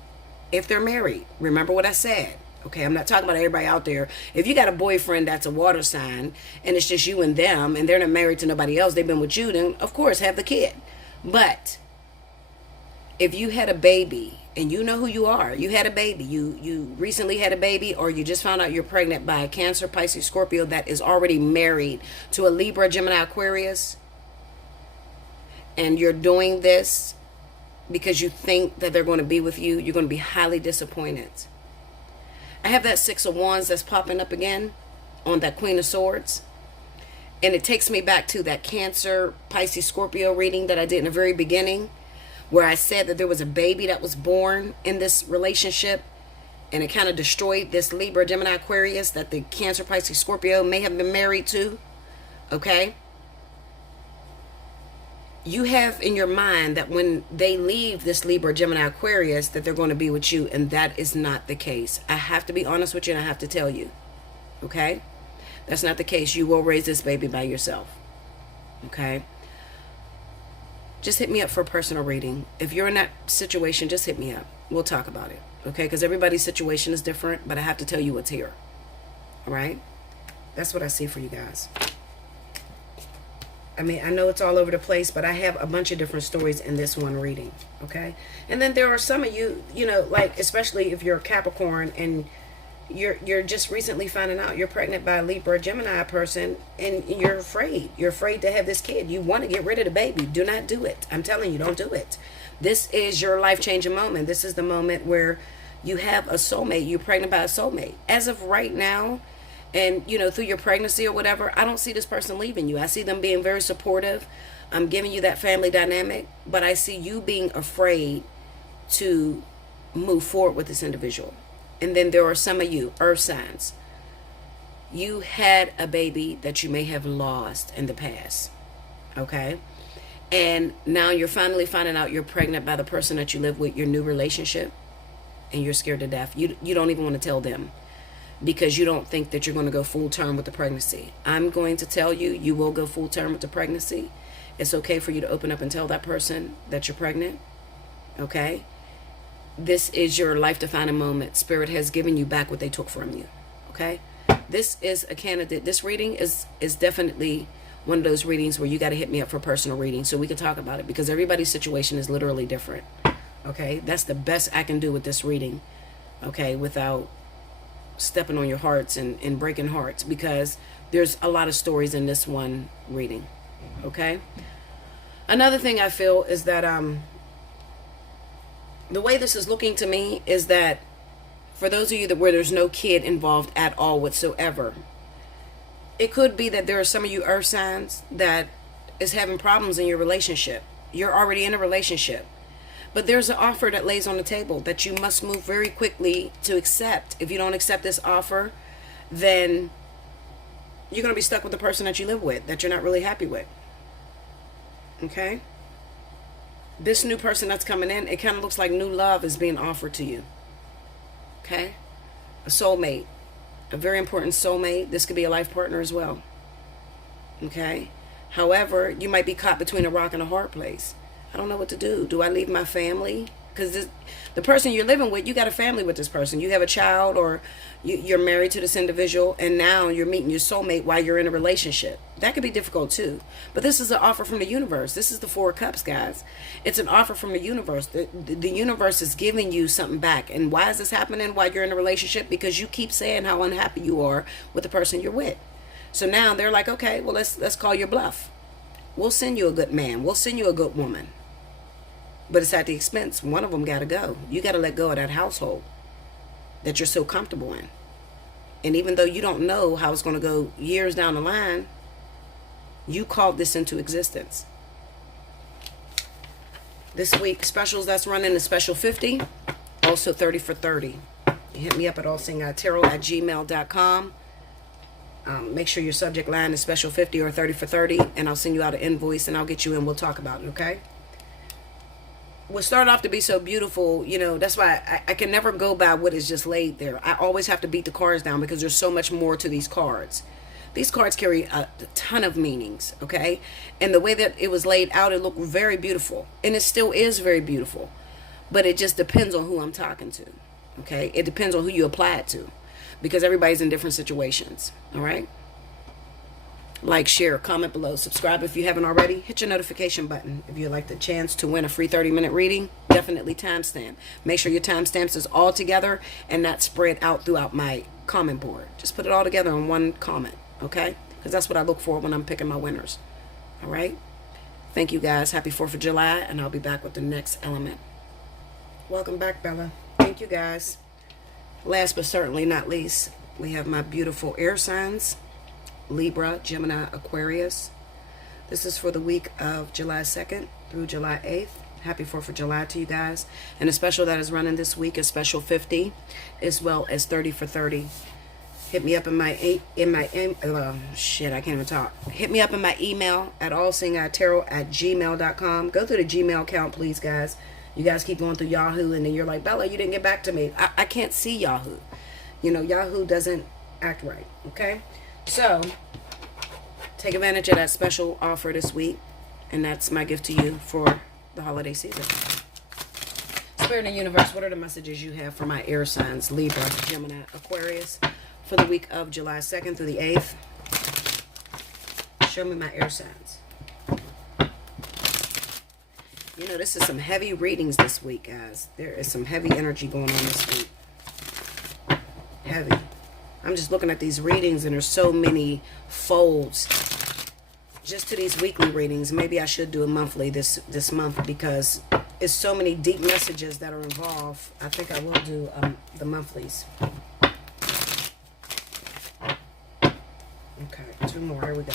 if they're married, remember what I said. Okay, I'm not talking about everybody out there. If you got a boyfriend that's a water sign and it's just you and them and they're not married to nobody else, they've been with you, then of course have the kid. But if you had a baby and you know who you are, you had a baby, you recently had a baby, or you just found out you're pregnant by a Cancer, Pisces, Scorpio that is already married to a Libra, Gemini, Aquarius, and you're doing this because you think that they're going to be with you, you're going to be highly disappointed. I have that Six of Wands that's popping up again on that Queen of Swords. And it takes me back to that Cancer, Pisces, Scorpio reading that I did in the very beginning, where I said that there was a baby that was born in this relationship, and it kind of destroyed this Libra, Gemini, Aquarius that the Cancer, Pisces, Scorpio may have been married to. Okay? You have in your mind that when they leave this Libra, Gemini, Aquarius, that they're going to be with you, and that is not the case. I have to be honest with you, and I have to tell you. Okay? That's not the case. You will raise this baby by yourself. Okay? Just hit me up for a personal reading. If you're in that situation, just hit me up. We'll talk about it. Okay? Because everybody's situation is different, but I have to tell you what's here. All right? That's what I see for you guys. I mean, I know it's all over the place, but I have a bunch of different stories in this one reading, okay? And then there are some of you, you know, like, especially if you're a Capricorn and you're just recently finding out you're pregnant by a Libra or Gemini person, and you're afraid. You're afraid to have this kid. You want to get rid of the baby. Do not do it. I'm telling you, don't do it. This is your life-changing moment. This is the moment where you have a soulmate. You're pregnant by a soulmate. As of right now, and, you know, through your pregnancy or whatever, I don't see this person leaving you. I see them being very supportive. I'm giving you that family dynamic, but I see you being afraid to move forward with this individual. And then there are some of you, earth signs. You had a baby that you may have lost in the past, okay? And now you're finally finding out you're pregnant by the person that you live with, your new relationship, and you're scared to death. You don't even want to tell them, because you don't think that you're going to go full term with the pregnancy. I'm going to tell you, you will go full term with the pregnancy. It's okay for you to open up and tell that person that you're pregnant. Okay? This is your life-defining moment. Spirit has given you back what they took from you. Okay? This is a candidate. This reading is definitely one of those readings where you got to hit me up for personal reading so we can talk about it, because everybody's situation is literally different. Okay? That's the best I can do with this reading. okay, without stepping on your hearts and breaking hearts, because there's a lot of stories in this one reading, okay? Another thing I feel is that the way this is looking to me is that for those of you that where there's no kid involved at all whatsoever, it could be that there are some of you earth signs that is having problems in your relationship. You're already in a relationship, but there's an offer that lays on the table that you must move very quickly to accept. If you don't accept this offer, then you're going to be stuck with the person that you live with that you're not really happy with. Okay? This new person that's coming in, it kind of looks like new love is being offered to you. Okay? A soulmate. A very important soulmate. This could be a life partner as well. Okay? However, you might be caught between a rock and a hard place. I don't know what to do. Do I leave my family? Because the person you're living with, you got a family with this person. You have a child, or you're married to this individual, and now you're meeting your soulmate while you're in a relationship. That could be difficult too. But this is an offer from the universe. This is the Four of Cups, guys. It's an offer from the universe. The universe is giving you something back. And why is this happening while you're in a relationship? Because you keep saying how unhappy you are with the person you're with. So now they're like, okay, well, let's call your bluff. We'll send you a good man. We'll send you a good woman. But it's at the expense. One of them got to go. You got to let go of that household that you're so comfortable in. And even though you don't know how it's going to go years down the line, you called this into existence. This week, specials that's running is special 50, also 30 for 30. You hit me up at allseeingeyetarot@gmail.com. Make sure your subject line is special 50 or 30 for 30, and I'll send you out an invoice and I'll get you in. We'll talk about it, okay? What started off to be so beautiful, you know, that's why I can never go by what is just laid there. I always have to beat the cards down because there's so much more to these cards. These cards carry a ton of meanings, okay? And the way that it was laid out, it looked very beautiful. And it still is very beautiful. But it just depends on who I'm talking to, okay? It depends on who you apply it to, because everybody's in different situations, all right? Like, share, comment below, subscribe if you haven't already. Hit your notification button if you'd like the chance to win a free 30-minute reading. Definitely timestamp. Make sure your timestamps is all together and not spread out throughout my comment board. Just put it all together in one comment, okay? Because that's what I look for when I'm picking my winners, all right? Thank you, guys. Happy 4th of July, and I'll be back with the next element. Welcome back, Bella. Thank you, guys. Last but certainly not least, we have my beautiful air signs. Libra, Gemini, Aquarius. This is for the week of July 2nd through July 8th. Happy 4th of July to you guys. And a special that is running this week is special 50 as well as 30 for 30. Hit me up in my I can't even talk. Hit me up in my email at allseeingeyetarot@gmail.com. Go through the Gmail account, please, guys. You guys keep going through Yahoo and then you're like, Bella, you didn't get back to me. I can't see Yahoo. You know, Yahoo doesn't act right, okay? So, take advantage of that special offer this week, and that's my gift to you for the holiday season. Spirit and Universe, what are the messages you have for my air signs, Libra, Gemini, Aquarius, for the week of July 2nd through the 8th? Show me my air signs. You know, this is some heavy readings this week, guys. There is some heavy energy going on this week. Heavy. I'm just looking at these readings and there's so many folds just to these weekly readings. Maybe I should do a monthly this month because it's so many deep messages that are involved. I think I will do the monthlies. Okay, 2 more. Here we go.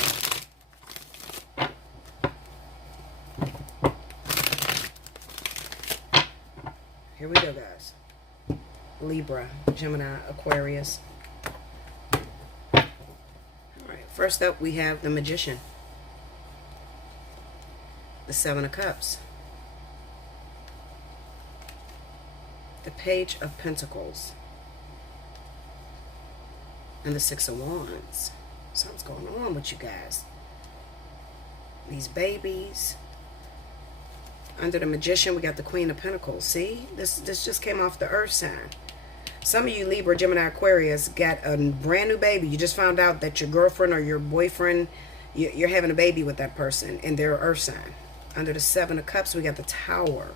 Here we go, guys. Libra, Gemini, Aquarius. First up, we have the Magician, the 7 of Cups, the Page of Pentacles, and the 6 of Wands. Something's going on with you guys. These babies. Under the Magician, we got the Queen of Pentacles. See? This just came off the Earth sign. Some of you Libra, Gemini, Aquarius got a brand new baby. You just found out that your girlfriend or your boyfriend, you're having a baby with that person and they're earth sign. Under the 7 of Cups, we got the Tower.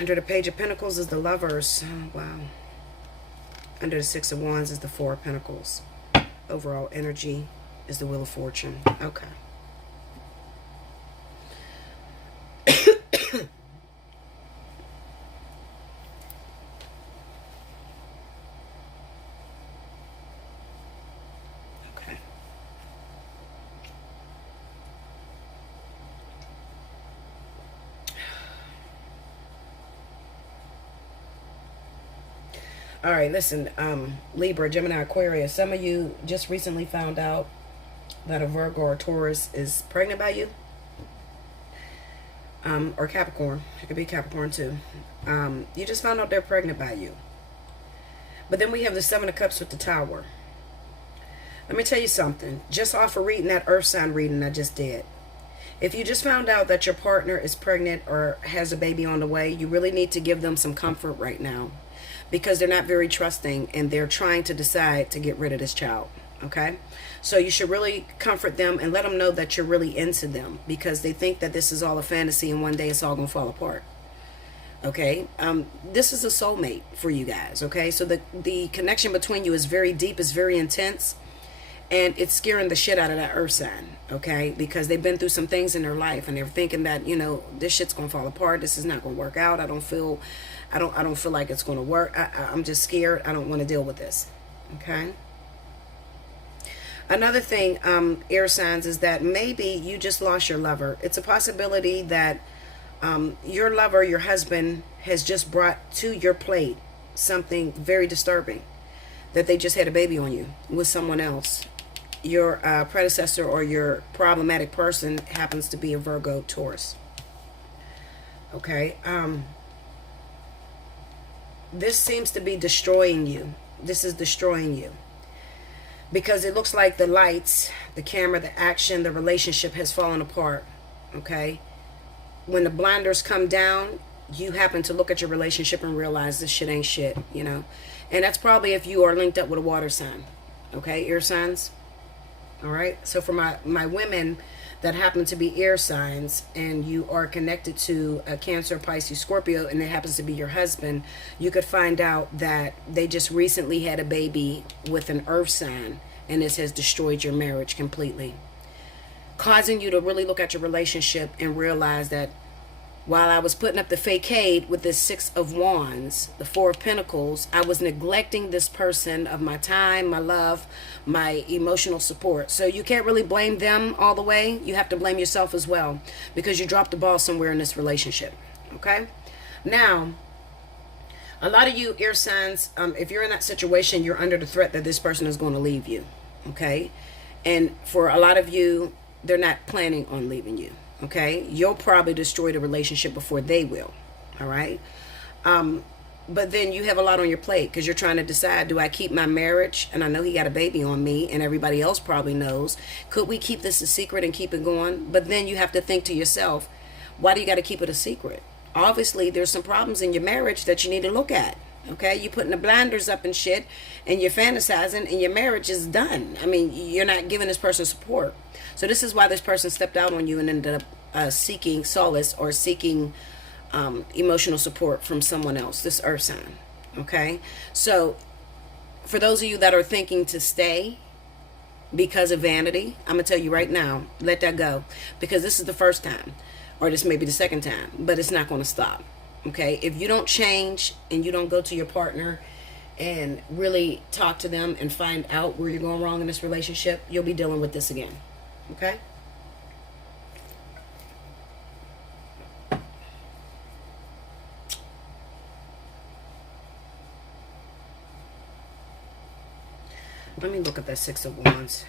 Under the Page of Pentacles is the Lovers. Oh, wow. Under the Six of Wands is the Four of Pentacles. Overall energy is the Wheel of Fortune. Okay. All right, listen, Libra, Gemini, Aquarius. Some of you just recently found out that a Virgo or Taurus is pregnant by you. Or Capricorn. It could be Capricorn too. You just found out they're pregnant by you. But then we have the Seven of Cups with the Tower. Let me tell you something. Just off of reading that Earth sign reading I just did. If you just found out that your partner is pregnant or has a baby on the way, you really need to give them some comfort right now. Because they're not very trusting and they're trying to decide to get rid of this child. Okay? So you should really comfort them and let them know that you're really into them. Because they think that this is all a fantasy and one day it's all going to fall apart. Okay? This is a soulmate for you guys. Okay? So the connection between you is very deep, is very intense. And it's scaring the shit out of that Earth sign. Okay? Because they've been through some things in their life and they're thinking that, you know, this shit's going to fall apart. This is not going to work out. I don't feel like it's going to work. I'm just scared. I don't want to deal with this. Okay? Another thing, air signs, is that maybe you just lost your lover. It's a possibility that your lover, your husband, has just brought to your plate something very disturbing. That they just had a baby on you with someone else. Your predecessor or your problematic person happens to be a Virgo, Taurus. Okay? This seems to be destroying you. This is destroying you. Because it looks like the lights, the camera, the action, the relationship has fallen apart. Okay? When the blinders come down, you happen to look at your relationship and realize this shit ain't shit, you know? And that's probably if you are linked up with a water sign. Okay? Air signs. Alright? So for my women that happen to be air signs and you are connected to a Cancer, Pisces, Scorpio, and it happens to be your husband, you could find out that they just recently had a baby with an earth sign and this has destroyed your marriage completely, causing you to really look at your relationship and realize that while I was putting up the facade with this Six of Wands, the Four of Pentacles, I was neglecting this person of my time, my love, my emotional support. So you can't really blame them all the way. You have to blame yourself as well because you dropped the ball somewhere in this relationship. Okay? Now, a lot of you air signs, if you're in that situation, you're under the threat that this person is going to leave you. Okay? And for a lot of you, they're not planning on leaving you. Okay, you'll probably destroy the relationship before they will. All right, but then you have a lot on your plate because you're trying to decide: do I keep my marriage? And I know he got a baby on me, and everybody else probably knows. Could we keep this a secret and keep it going? But then you have to think to yourself: why do you got to keep it a secret? Obviously, there's some problems in your marriage that you need to look at. Okay, you're putting the blinders up and shit, and you're fantasizing, and your marriage is done. I mean, you're not giving this person support. So this is why this person stepped out on you and ended up seeking solace or seeking emotional support from someone else, this earth sign. Okay, so for those of you that are thinking to stay because of vanity, I'm going to tell you right now, let that go. Because this is the first time, or this may be the second time, but it's not going to stop. Okay, if you don't change and you don't go to your partner and really talk to them and find out where you're going wrong in this relationship, you'll be dealing with this again. Okay? Let me look at that Six of Wands.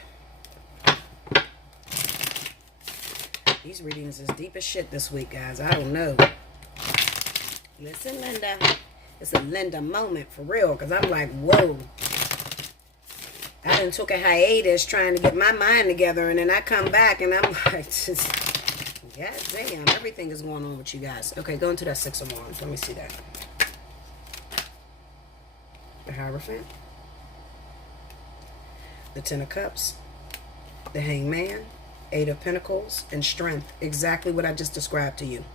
These readings is deep as shit this week, guys. I don't know. Listen, Linda. It's a Linda moment for real, because I'm like, whoa. I done took a hiatus trying to get my mind together, and then I come back, and I'm like, just, god damn, everything is going on with you guys. Okay, go into that Six of Wands. Let me see that. The Hierophant. The Ten of Cups. The Hangman. Eight of Pentacles. And Strength. Exactly what I just described to you.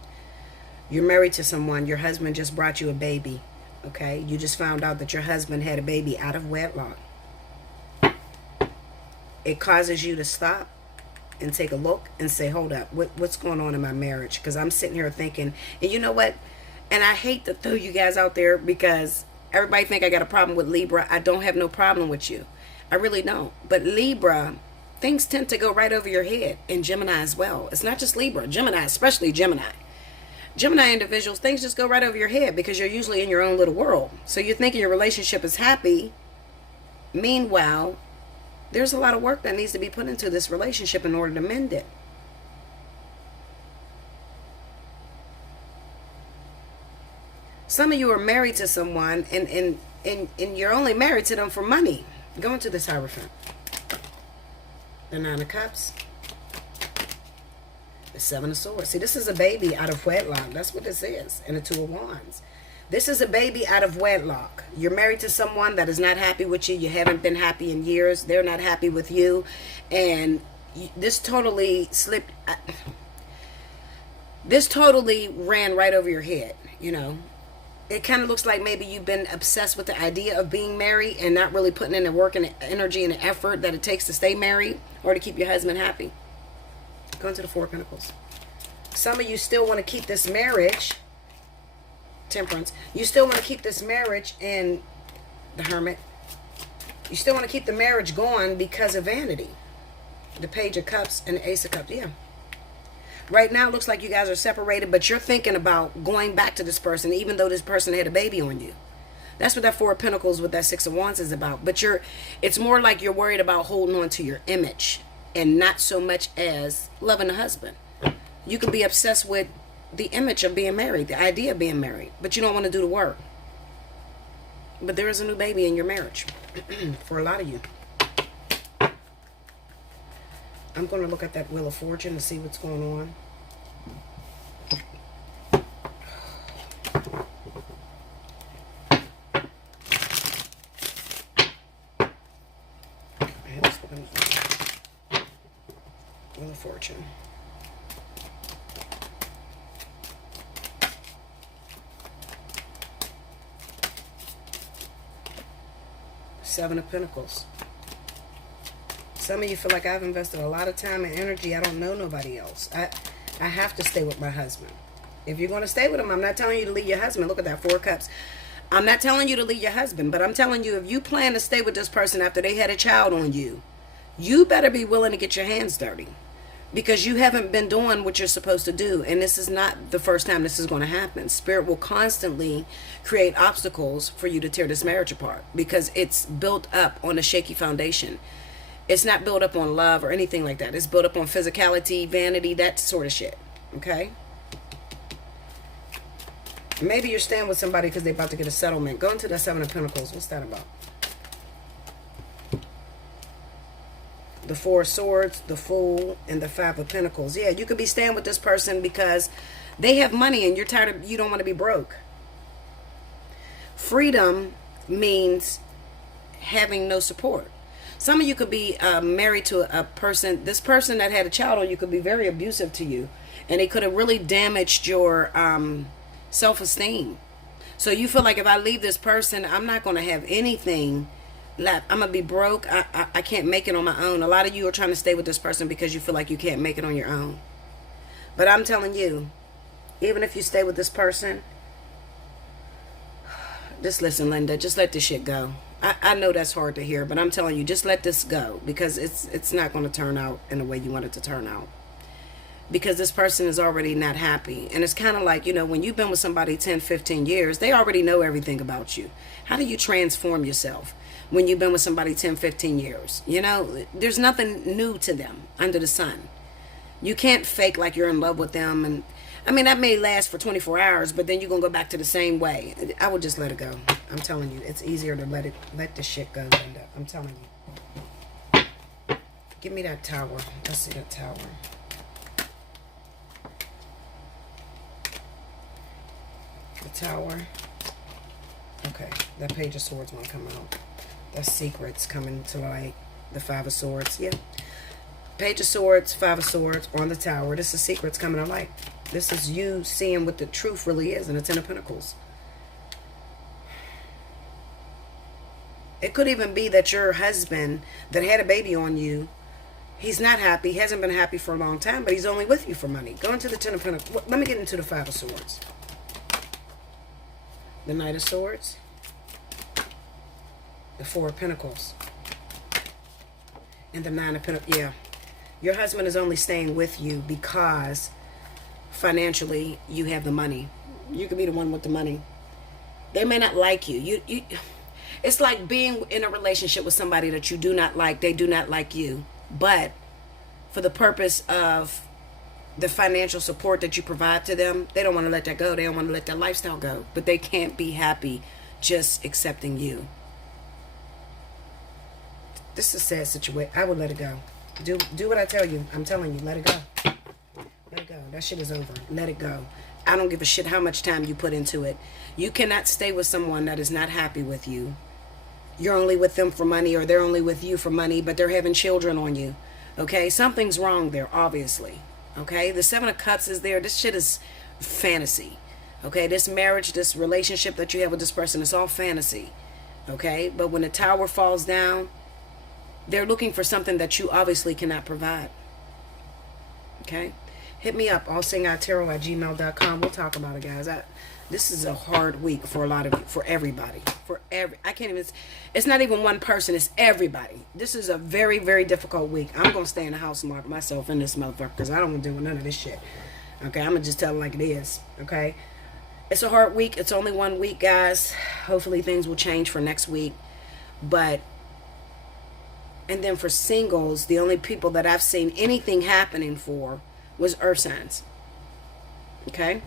You're married to someone. Your husband just brought you a baby. Okay? You just found out that your husband had a baby out of wedlock. It causes you to stop and take a look and say, hold up, what's going on in my marriage? Because I'm sitting here thinking, and you know what? And I hate to throw you guys out there because everybody think I got a problem with Libra. I don't have no problem with you. I really don't. But Libra, things tend to go right over your head, and Gemini as well. It's not just Libra, Gemini, especially Gemini. Gemini individuals, things just go right over your head because you're usually in your own little world. So you're thinking your relationship is happy. Meanwhile, there's a lot of work that needs to be put into this relationship in order to mend it. Some of you are married to someone and you're only married to them for money. Go into this Hierophant. The Nine of Cups. The Seven of Swords. See, this is a baby out of wedlock. That's what this is. And the Two of Wands. This is a baby out of wedlock. You're married to someone that is not happy with you. You haven't been happy in years. They're not happy with you. And this totally slipped. This totally ran right over your head, you know. It kind of looks like maybe you've been obsessed with the idea of being married and not really putting in the work and the energy and the effort that it takes to stay married or to keep your husband happy. Go into the Four of Pentacles. Some of you still want to keep this marriage. Temperance. You still want to keep this marriage in the Hermit. You still want to keep the marriage going because of vanity. The Page of Cups and the Ace of Cups. Yeah. Right now it looks like you guys are separated, but you're thinking about going back to this person even though this person had a baby on you. That's what that Four of Pentacles with that Six of Wands is about. But it's more like you're worried about holding on to your image and not so much as loving a husband. You can be obsessed with the image of being married, the idea of being married, but you don't want to do the work. But there is a new baby in your marriage for a lot of you. I'm going to look at that Wheel of Fortune to see what's going on. Wheel of Fortune. Seven of Pentacles. Some of you feel like I've invested a lot of time and energy. I don't know nobody else. I have to stay with my husband. If you're going to stay with him, I'm not telling you to leave your husband. Look at that Four of Cups. I'm not telling you to leave your husband, but I'm telling you if you plan to stay with this person after they had a child on you, you better be willing to get your hands dirty because you haven't been doing what you're supposed to do. And this is not the first time this is going to happen. Spirit will constantly create obstacles for you to tear this marriage apart because it's built up on a shaky foundation. It's not built up on love or anything like that. It's built up on physicality, vanity, that sort of shit. Okay? Maybe you're staying with somebody because they're about to get a settlement. Go into that Seven of Pentacles. What's that about? The Four of Swords, the Fool, and the Five of Pentacles. Yeah, you could be staying with this person because they have money and you're tired of, you don't want to be broke. Freedom means having no support. Some of you could be married to a person. This person that had a child on you could be very abusive to you. And it could have really damaged your self-esteem. So you feel like if I leave this person, I'm not going to have anything left. I'm going to be broke. I can't make it on my own. A lot of you are trying to stay with this person because you feel like you can't make it on your own. But I'm telling you, even if you stay with this person, just listen, Linda, just let this shit go. I know that's hard to hear, but I'm telling you, just let this go because it's not going to turn out in the way you want it to turn out. Because this person is already not happy. And it's kind of like, you know, when you've been with somebody 10, 15 years, they already know everything about you. How do you transform yourself when you've been with somebody 10, 15 years? You know, there's nothing new to them under the sun. You can't fake like you're in love with them. And I mean, that may last for 24 hours, but then you're going to go back to the same way. I would just let it go. I'm telling you, it's easier to let the shit go, Linda. I'm telling you. Give me that tower. Let's see that tower. The Tower. Okay, that Page of Swords won't come out. That's secrets coming to light. The Five of Swords. Yeah. Page of Swords, Five of Swords on the Tower. This is secrets coming to light. This is you seeing what the truth really is in the Ten of Pentacles. It could even be that your husband that had a baby on you, he's not happy, hasn't been happy for a long time, but he's only with you for money. Go into the Ten of Pentacles. Let me get into the Five of Swords. The Knight of Swords. The Four of Pentacles. And the Nine of Pentacles. Yeah. Your husband is only staying with you because financially you have the money. You could be the one with the money. They may not like you. It's like being in a relationship with somebody that you do not like. They do not like you. But for the purpose of the financial support that you provide to them, they don't want to let that go. They don't want to let their lifestyle go. But they can't be happy just accepting you. This is a sad situation. I would let it go. Do what I tell you. I'm telling you, let it go. Let it go. That shit is over. Let it go. I don't give a shit how much time you put into it. You cannot stay with someone that is not happy with you. You're only with them for money, or they're only with you for money, but they're having children on you. Okay? Something's wrong there, obviously. Okay? The Seven of Cups is there. This shit is fantasy. Okay? This marriage, this relationship that you have with this person, it's all fantasy. Okay? But when the tower falls down, they're looking for something that you obviously cannot provide. Okay? Hit me up, allseeingeyetarot@gmail.com. We'll talk about it, guys. This is a hard week for a lot of you, for everybody. I can't even, it's not even one person, it's everybody. This is a very, very difficult week. I'm going to stay in the house and lock myself in this motherfucker because I don't want to deal with none of this shit. Okay? I'm going to just tell it like it is. Okay? It's a hard week. It's only 1 week, guys. Hopefully things will change for next week. But, and then for singles, the only people that I've seen anything happening for was earth signs. Okay?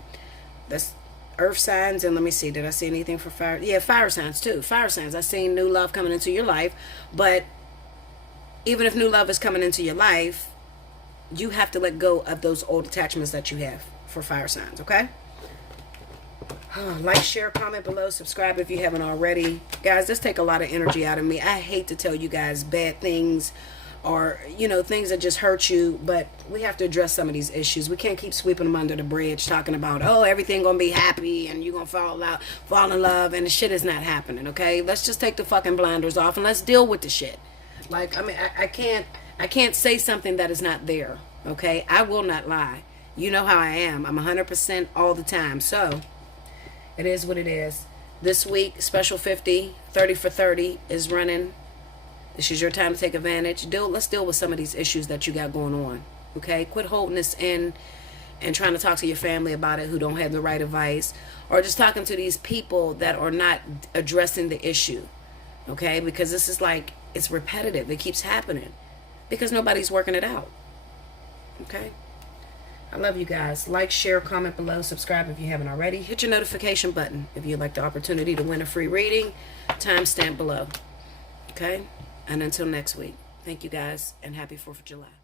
That's earth signs. And let me see, did I see anything for fire? Yeah, fire signs too. Fire signs. I seen new love coming into your life. But even if new love is coming into your life, you have to let go of those old attachments that you have for fire signs. Okay? Like, share, comment below, subscribe if you haven't already. Guys, this take a lot of energy out of me. I hate to tell you guys bad things, or, you know, things that just hurt you, but we have to address some of these issues. We can't keep sweeping them under the bridge, talking about, oh, everything gonna be happy and you're gonna fall in love, and the shit is not happening. Okay, let's just take the fucking blinders off and let's deal with the shit. Like, I mean, I can't say something that is not there. Okay, I will not lie. You know how I am. I'm 100% all the time. So it is what it is. This week, special 50, 30 for 30 is running. This is your time to take advantage. Let's deal with some of these issues that you got going on. Okay? Quit holding this in and trying to talk to your family about it who don't have the right advice. Or just talking to these people that are not addressing the issue. Okay? Because this is like, it's repetitive. It keeps happening. Because nobody's working it out. Okay? I love you guys. Like, share, comment below, subscribe if you haven't already. Hit your notification button if you'd like the opportunity to win a free reading. Timestamp below. Okay? And until next week, thank you guys, and happy 4th of July.